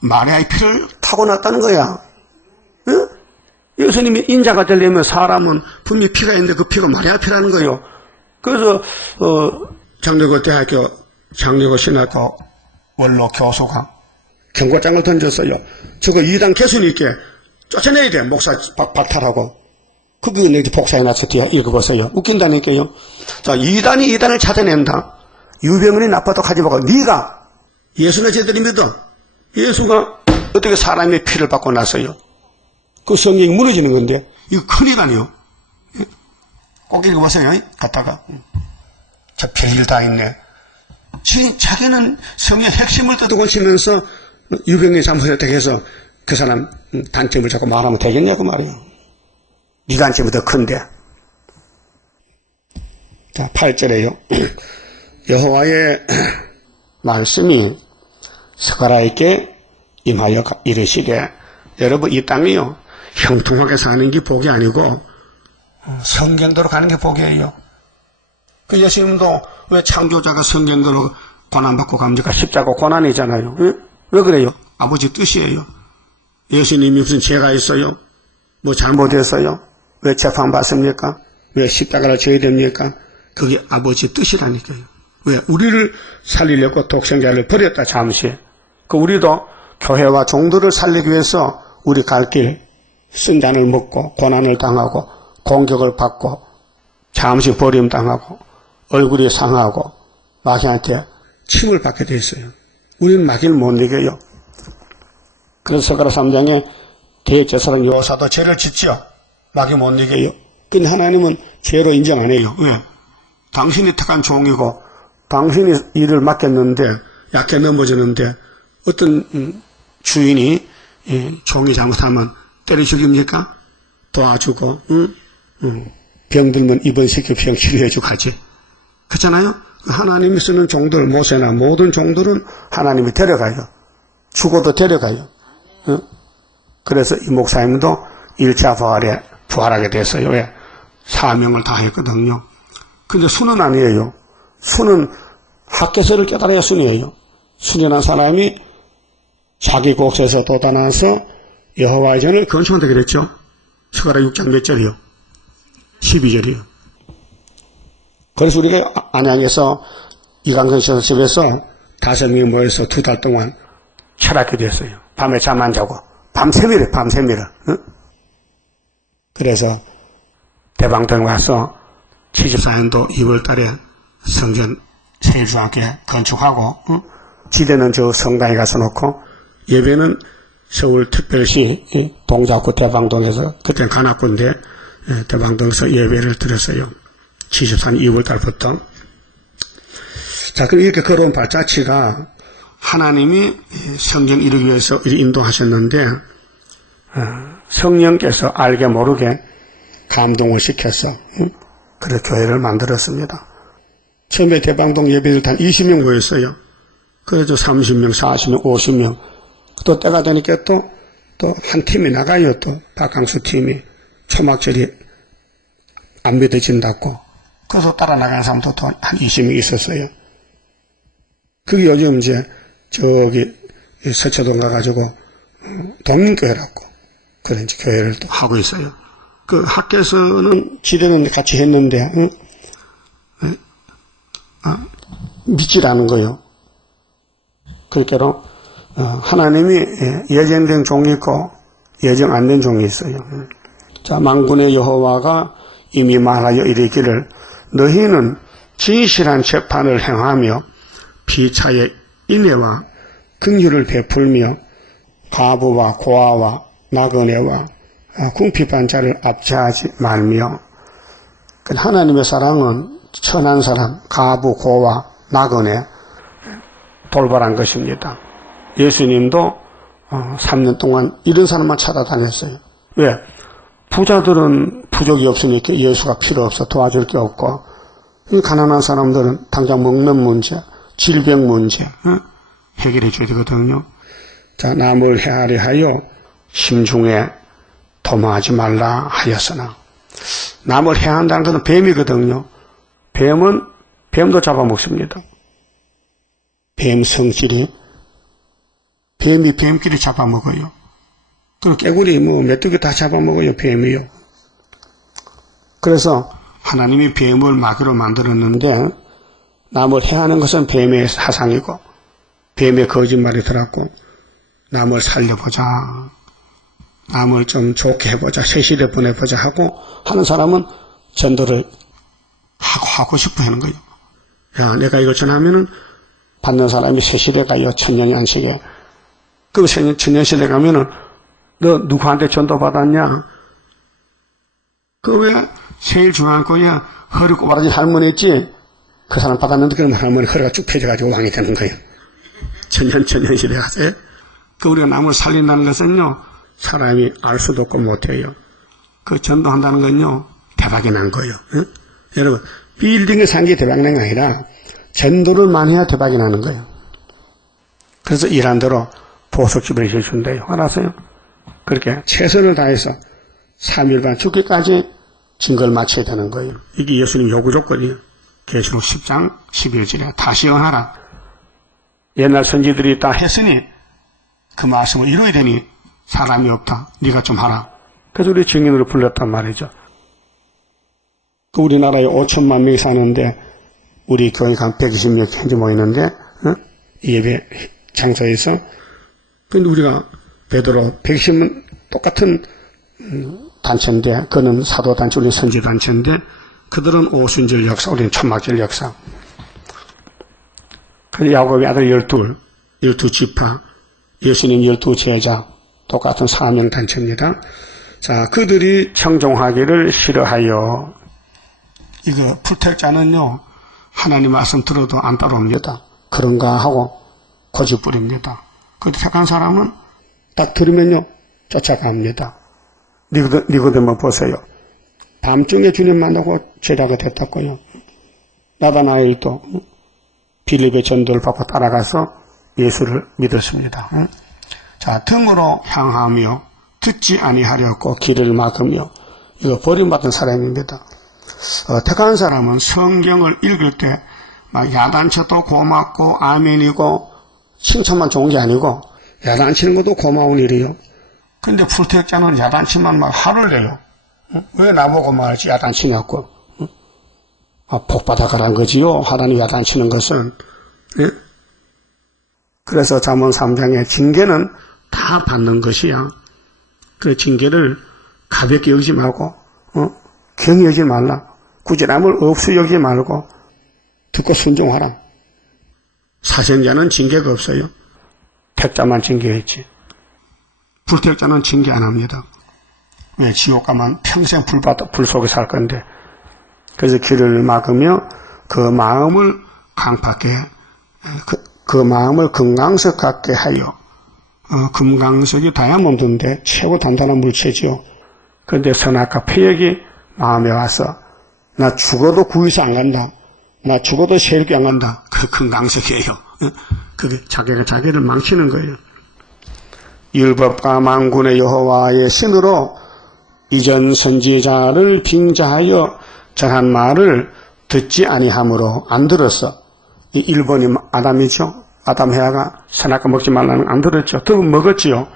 마리아의 피를 타고났다는 거야. 응? 예수님이 인자가 되려면 사람은 분명히 피가 있는데 그 피가 마리아 피라는 거예요. 그래서 장로교 대학교 장로교 신학교 원로 교수가 경고장을 던졌어요. 저거 이단 개수님께 쫓아내야 돼. 목사 박탈하고. 그거 내가 복사해놨어. 뒤에 읽어보세요. 웃긴다니까요. 자, 이단이 이단을 찾아낸다. 유병헌이 나빠도 가지 말고 네가 예수나 제대로 믿어. 예수가 어떻게 사람의 피를 받고 났어요? 그 성경이 무너지는 건데 이거 큰일 아니요. 꼭 읽어보세요. 갔다가 저 별일 다 있네. 자기는 성경 핵심을 뜯고 치면서 유병헌이 잘못했다고 해서 그 사람 단점을 자꾸 말하면 되겠냐고 말이에요. 네 단점이 더 큰데. 자, 8절에요. 여호와의 말씀이 스가랴에게 임하여 이르시되, 여러분 이 땅이요 형통하게 사는 게 복이 아니고 성경대로 가는 게 복이에요. 그 예수님도 왜 창조자가 성경대로 고난받고 갑니까? 십자가 고난이잖아요. 왜 그래요? 아버지 뜻이에요. 예수님이 무슨 죄가 있어요? 뭐 잘못했어요? 왜 재판받습니까? 왜 십자가를 져야 됩니까? 그게 아버지 뜻이라니까요. 왜? 우리를 살리려고 독생자를 버렸다, 잠시. 우리도 교회와 종들을 살리기 위해서 우리 갈 길 쓴잔을 먹고 고난을 당하고 공격을 받고 잠시 버림당하고 얼굴이 상하고 마귀한테 침을 받게 돼 있어요. 우리는 마귀를 못 이겨요. 그래서 스가랴 3장에 대제사장 여호사도 죄를 짓지요. 마귀 못 이겨요. 근데 하나님은 죄로 인정 안 해요. 왜? 당신이 택한 종이고 당신이 일을 맡겼는데 약해 넘어지는데 어떤 주인이 종이 잘못하면 때려 죽입니까? 도와주고 병들면 입원시켜 병 치료해주고 하지. 그렇잖아요? 하나님이 쓰는 종들, 모세나 모든 종들은 하나님이 데려가요. 죽어도 데려가요. 그래서 이 목사님도 1차 부활에 부활하게 됐어요. 왜? 사명을 다했거든요. 근데 순은 아니에요. 순은 학개서를 깨달아야 순이에요. 순이라는 사람이 자기 곡소에서 돋아나서 여호와의 전을 건축한다 그랬죠. 스가랴 6장 몇 절이요? 12절이요. 그래서 우리가 안양에서 이강선 씨 집에서 5명이 모여서 2달 동안 철학게 됐어요. 밤에 잠 안 자고 밤새미래. 응? 그래서 대방동 와서 74년도 2월 달에 성전 세일중학교에 건축하고, 지대는 저 성당에 가서 놓고, 예배는 서울특별시 동작구 대방동에서, 그때는 관악구인데, 대방동에서 예배를 드렸어요. 74년 2월 달부터. 자, 그럼 이렇게 걸어온 발자취가 하나님이 성경 이루기 위해서 인도하셨는데, 성령께서 알게 모르게 감동을 시켜서, 그래 교회를 만들었습니다. 처음에 대방동 예배를 한 20명 모였어요. 그래서 30명, 40명, 50명. 또 때가 되니까 또 한 팀이 나가요. 또 박강수 팀이 초막절이 안 믿어진다고. 그래서 따라 나가는 사람도 또 한 20명 있었어요. 그게 요즘 이제 저기 서초동 가가지고 동민교회라고 그런 이제 교회를 또 하고 있어요. 그 학교에서는 지대는 같이 했는데 믿질 않은 거예요. 그러니까 하나님이 예정된 종이 있고 예정 안 된 종이 있어요. 자, 만군의 여호와가 이미 말하여 이르기를 너희는 진실한 재판을 행하며 피차의 인애와 긍휼을 베풀며 가부와 고아와 나그네와 궁핍한 자를 압제하지 말며 하나님의 사랑은 천한 사람, 가부, 고아, 나그네 돌발한 것입니다. 예수님도 3년 동안 이런 사람만 찾아다녔어요. 왜? 부자들은 부족이 없으니까 예수가 필요 없어 도와줄 게 없고 가난한 사람들은 당장 먹는 문제, 질병 문제 해결해 줘야 되거든요. 자, 남을 헤아려 하여 심중에 도망하지 말라 하였으나 남을 해한다는 것은 뱀이거든요. 뱀도 잡아먹습니다. 뱀 성질이 뱀이 뱀끼리 잡아먹어요. 그리고 깨구리 메뚜기 다 잡아먹어요. 뱀이요. 그래서 하나님이 뱀을 마귀로 만들었는데 남을 해하는 것은 뱀의 사상이고 뱀의 거짓말이 들었고 남을 살려보자, 남을 좀 좋게 해보자, 세실에 보내보자 하고 하는 사람은 전도를 하고 싶어 하는 거예요. 야, 내가 이걸 전하면은 받는 사람이 세실에 가요. 천년안식에. 그 천년시대 가면은 너 누구한테 전도 받았냐? 그 왜 제일 중요한 거야? 허리 꼬바라진 할머니 있지? 그 사람 받았는데 그럼 할머니 허리가 쭉 펴져가지고 왕이 되는 거예요. 천년시대 가세. 그 우리가 남을 살린다는 것은요, 사람이 알 수도 없고 못해요. 그 전도한다는 건요, 대박이 난 거예요. 응? 여러분, 빌딩에 산 게 대박 난 게 아니라 전도를 많이 해야 대박이 나는 거예요. 그래서 일한 대로 보석집을 해준대요. 알았어요? 그렇게 최선을 다해서 3일 반 죽기까지 증거를 마쳐야 되는 거예요. 이게 예수님 요구 조건이에요. 계시록 10장 11절에 다시 응하라. 옛날 선지들이 다 했으니 그 말씀을 이루어야 되니 사람이 없다. 네가 좀 하라. 그래서 우리 증인으로 불렀단 말이죠. 그 우리나라에 5천만 명이 사는데 우리 교회가 한 120명 현재 모이는데 예배 장소에서 근데 우리가 베드로 120은 똑같은 단체인데 그는 사도단체, 우리는 선지단체인데 그들은 오순절 역사, 우리는 천막절 역사. 그 야곱의 아들 12지파, 예수님 12제자, 똑같은 사명단체입니다. 자, 그들이 청종하기를 싫어하여 이거 풀택자는요 하나님 말씀 들어도 안 따라옵니다. 그런가 하고 고집 부립니다. 그 택한 사람은 딱 들으면요 쫓아갑니다. 니고데모 보세요. 밤중에 주님 만나고 제자가 됐다고요. 나다나엘도 빌립의 전도를 받고 따라가서 예수를 믿었습니다. 자, 등으로 향하며 듣지 아니하려고 길을 막으며 이거 버림받은 사람입니다. 택한 사람은 성경을 읽을 때 막 야단쳐도 고맙고 아멘이고 칭찬만 좋은 게 아니고 야단치는 것도 고마운 일이요. 근데 풀택자는 야단치만 막 화를 내요. 왜 나보고 말하지 야단치냐고. 복 받아가란 거지요. 하나님 야단치는 것은. 예? 그래서 잠언 3장에 징계는 다 받는 것이야. 그 징계를 가볍게 여기지 말고 경히 여기지 말라. 꾸지람을 없이 여기지 말고 듣고 순종하라. 사생자는 징계가 없어요. 택자만 징계했지. 불택자는 징계 안 합니다. 왜? 지옥 가면 평생 불 속에 살 건데. 그래서 길을 막으며 그 마음을 강팍해, 그 마음을 금강석 같게 하여, 금강석이 다이아몬드인데 최고 단단한 물체지요. 그런데 선악과 폐역이 마음에 와서 나 죽어도 구유서 안 간다. 나 죽어도 세일교 안 간다. 그 금강석이에요. 그게 자기가 자기를 망치는 거예요. 율법과 만군의 여호와의 신으로 이전 선지자를 빙자하여 전한 말을 듣지 아니함으로 안 들었어. 이 1번이 아담이죠. 아담 해아가 선악과 먹지 말라는 안 들었죠. 들으면 먹었지요.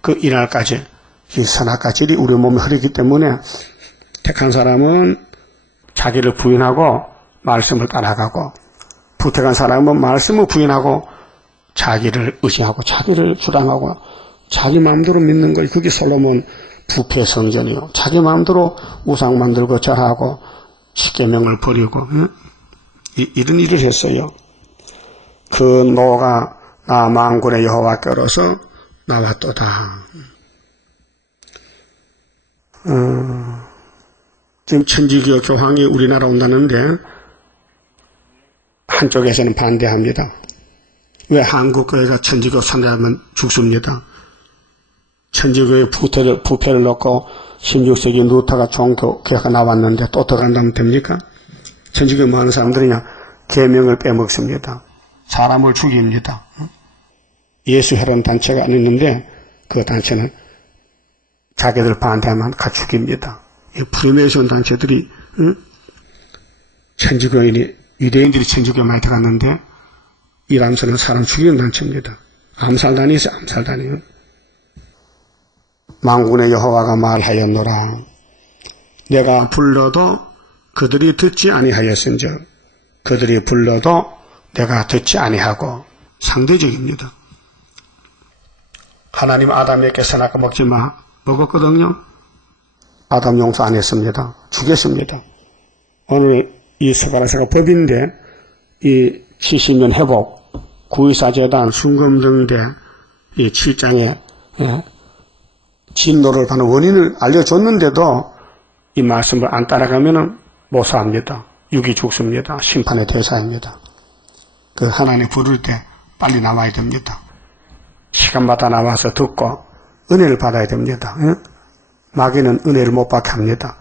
그 이날까지 이 선악과 질이 우리 몸에 흐르기 때문에 택한 사람은 자기를 부인하고 말씀을 따라가고, 부택한 사람은 말씀을 부인하고 자기를 의지하고 자기를 주장하고 자기 마음대로 믿는 거예요. 그게 솔로몬 부패 성전이요. 자기 마음대로 우상 만들고 절하고 십계명을 버리고 이런 일을 했어요. 그 노가 나 만군의 여호와께로서 나왔도다. 지금 천지교 교황이 우리나라 온다는데 한쪽에서는 반대합니다. 왜 한국교회가 천지교 선대하면 죽습니다. 천지교회 부패를 넣고 16세기 루터가 종교교회가 나왔는데 또 들어간다면 됩니까? 천지교회 많은 사람들이냐 계명을 빼먹습니다. 사람을 죽입니다. 예수회라는 단체가 있는데 그 단체는 자기들 반대하면 가 죽입니다. 이 프리메이션 단체들이 천지교인이 유대인들이 천지교에 많이 들어갔는데 이람서는 사람 죽이는 단체입니다. 암살단이 있어요. 암살단이요. 만군의 여호와가 말하였노라. 내가 불러도 그들이 듣지 아니하였은즉 그들이 불러도 내가 듣지 아니하고 상대적입니다. 하나님 아담에게 선악과 먹지 마. 먹었거든요. 아담 용서 안 했습니다. 죽였습니다. 오늘 이 스가랴서가 법인데 이 70년 회복, 구의사재단, 순금등대 이 7장에 진노를 받는 원인을 알려줬는데도 이 말씀을 안 따라가면은 모사합니다. 육이 죽습니다. 심판의 대사입니다. 그 하나님 부를 때 빨리 나와야 됩니다. 시간마다 나와서 듣고 은혜를 받아야 됩니다. 마귀는 은혜를 못 받게 합니다.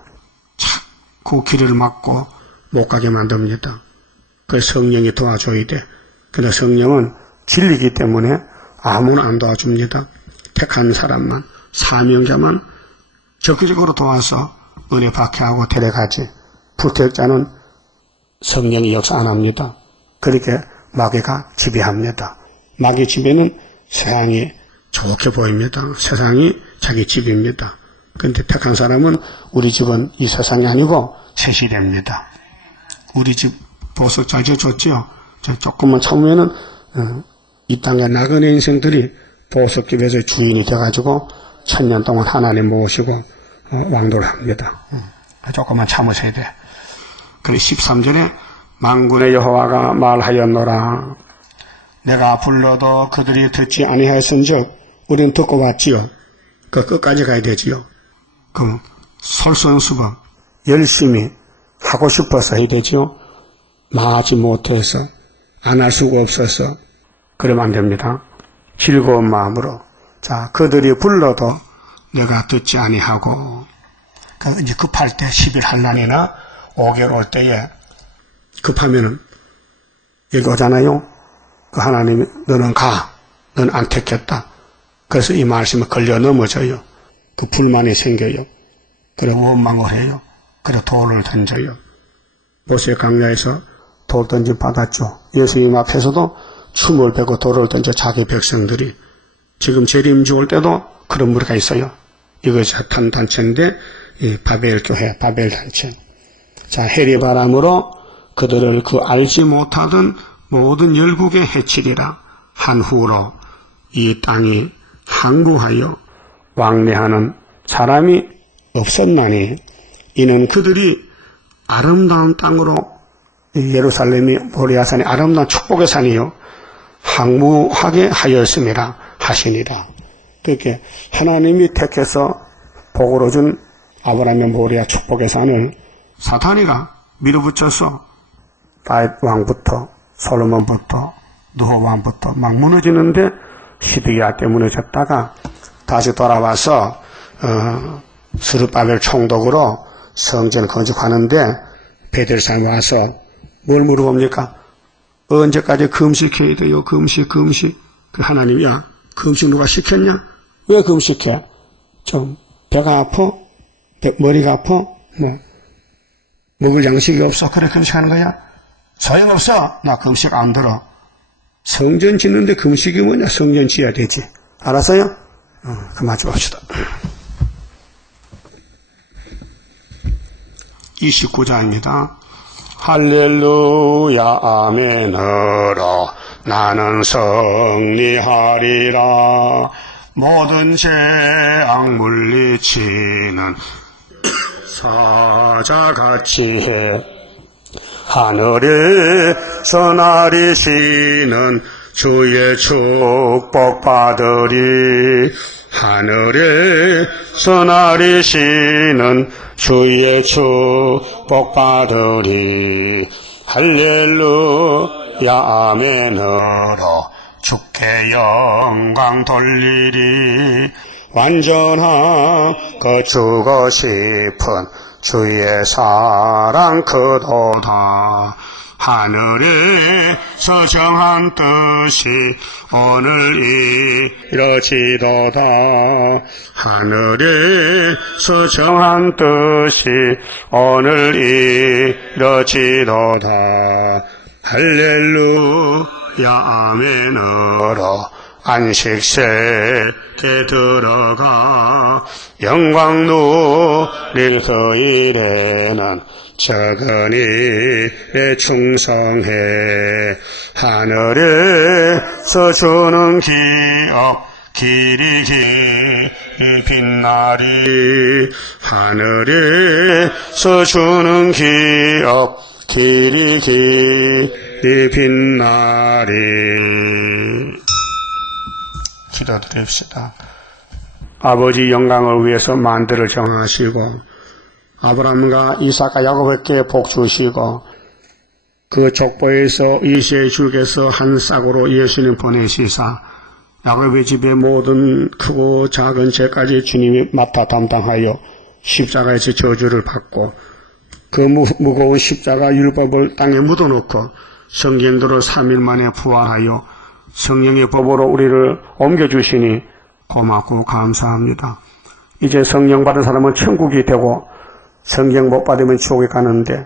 자꾸 길을 막고 못 가게 만듭니다. 그 성령이 도와줘야 돼. 그러나 성령은 진리이기 때문에 아무나 안 도와줍니다. 택한 사람만, 사명자만 적극적으로 도와서 은혜 받게 하고 데려가지. 불택자는 성령이 역사 안 합니다. 그렇게 마귀가 지배합니다. 마귀 지배는 세상이 좋게 보입니다. 세상이 자기 집입니다. 그런데 택한 사람은 우리 집은 이 세상이 아니고 새 시대입니다. 우리 집 보석 잘 지어줬죠? 조금만 참으면은 이 땅의 나그네 인생들이 보석집에서 주인이 돼가지고 1000년 동안 하나님 모시고 왕도를 합니다. 조금만 참으셔야 돼. 그래 13절에 만군의 여호와가 말하였노라. 내가 불러도 그들이 듣지 아니하였은즉 우리는 듣고 왔지요. 그 끝까지 가야 되지요. 그 솔선수범 열심히 하고 싶어서 해야 되지요. 마하지 못해서 안 할 수가 없어서 그러면 안 됩니다. 즐거운 마음으로 자 그들이 불러도 내가 듣지 아니하고 이제 급할 때 10일 한란이나 5개월 올 때에 급하면은 여기 오잖아요. 그 하나님이 너는 가. 너는 안 택했다. 그래서 이 말씀에 걸려 넘어져요. 그 불만이 생겨요. 그래 원망을 해요. 그래 돌을 던져요. 모세 강야에서 돌 던짐 받았죠. 예수님 앞에서도 춤을 배고 돌을 던져 자기 백성들이 지금 재림 죽을 때도 그런 무리가 있어요. 이것이 한 단체인데 이 바벨 교회, 바벨 단체. 자 해리바람으로 그들을 그 알지 못하던 모든 열국에 해치리라. 한 후로 이 땅이 항구하여 왕래하는 사람이 없었나니 이는 그들이 아름다운 땅으로 예루살렘이 모리아산이 아름다운 축복의 산이요 항무하게 하였음이라 하시니라. 그렇게 하나님이 택해서 복으로 준 아브라함의 모리아 축복의 산을 사탄이가 밀어붙여서 다윗 왕부터 솔로몬부터 느호 왕부터 막 무너지는데 시드기야 때 무너졌다가 다시 돌아와서 스룹바벨 총독으로 성전 건축하는데 베델산 와서 뭘 물어봅니까? 언제까지 금식해야 돼요? 금식. 그 하나님이 야 금식 누가 시켰냐? 왜 금식해? 좀 배가 아파? 머리가 아파? 먹을 양식이 없어? 그래 금식하는 거야? 소용없어. 나 금식 안 들어. 성전 짓는데 금식이 뭐냐? 성전 지어야 되지. 알았어요? 그만 좀 합시다. 29장입니다. 할렐루야 아멘으로 나는 승리하리라. 모든 죄악 물리치는 사자같이 해. 하늘에서 나리시는 주의 축복 받으리. 하늘에서 나리시는 주의 축복 받으리. 할렐루야 아멘으로 주께 영광 돌리리. 완전한 거주고 싶은 주의 사랑 크도다. 하늘에서 정한 뜻이 오늘 이뤄지도다. 하늘에서 정한 뜻이 오늘 이뤄지도다. 할렐루야 아멘으로 안식세에 들어가 영광 누릴 그 일에는 적은 일에 충성해. 하늘에서 주는 기업 길이 빛나리. 하늘에서 주는 기업 길이 빛나리. 기도드립시다. 아버지 영광을 위해서 만들을 정하시고 아브라함과 이삭과 야곱에게 복 주시고 그 족보에서 이시의 줄께서 한 싹으로 예수님 보내시사 야곱의 집의 모든 크고 작은 죄까지 주님이 맡아 담당하여 십자가에서 저주를 받고 그 무거운 십자가 율법을 땅에 묻어놓고 성경대로 3일 만에 부활하여 성령의 법으로 우리를 옮겨주시니 고맙고 감사합니다. 이제 성령 받은 사람은 천국이 되고 성령 못 받으면 지옥에 가는데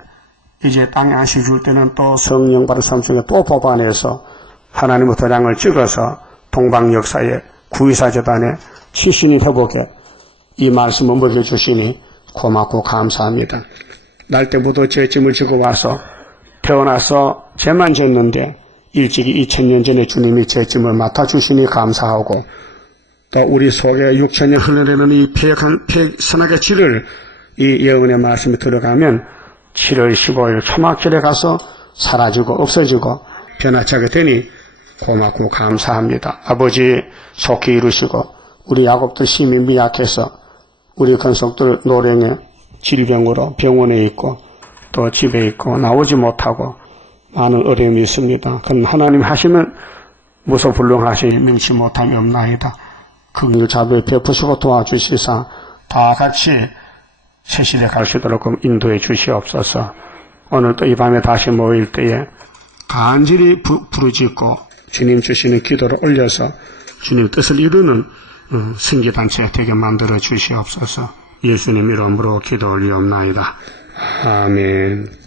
이제 땅에 안식 줄 때는 또 성령 받은 사람 중에 또 뽑아내서 하나님의 도장을 찍어서 동방 역사에 구의사 재단에 치신이 회복에 이 말씀을 먹여주시니 고맙고 감사합니다. 날 때부터 죄짐을 지고 와서 태어나서 죄만 졌는데 일찍이 2000년 전에 주님이 죄짐을 맡아주시니 감사하고 또 우리 속에 6000년 흘러내는 이 선악의 질을 이 예언의 말씀에 들어가면 7월 15일 초막절에 가서 사라지고 없어지고 변화차게 되니 고맙고 감사합니다. 아버지 속히 이루시고 우리 야곱들 심히 미약해서 우리 건속들 노령에 질병으로 병원에 있고 또 집에 있고 나오지 못하고 많은 어려움이 있습니다. 그건 하나님 하시면 무소불능하시니 명치 못함이 없나이다. 그 자비를 베푸시고 도와주시사 다 같이 새실에 갈 수 있도록 인도해 주시옵소서. 오늘 또 이 밤에 다시 모일 때에 간절히 부르짖고 주님 주시는 기도를 올려서 주님 뜻을 이루는 승기단체 되게 만들어 주시옵소서. 예수님 이름으로 기도 올리옵나이다. 아멘.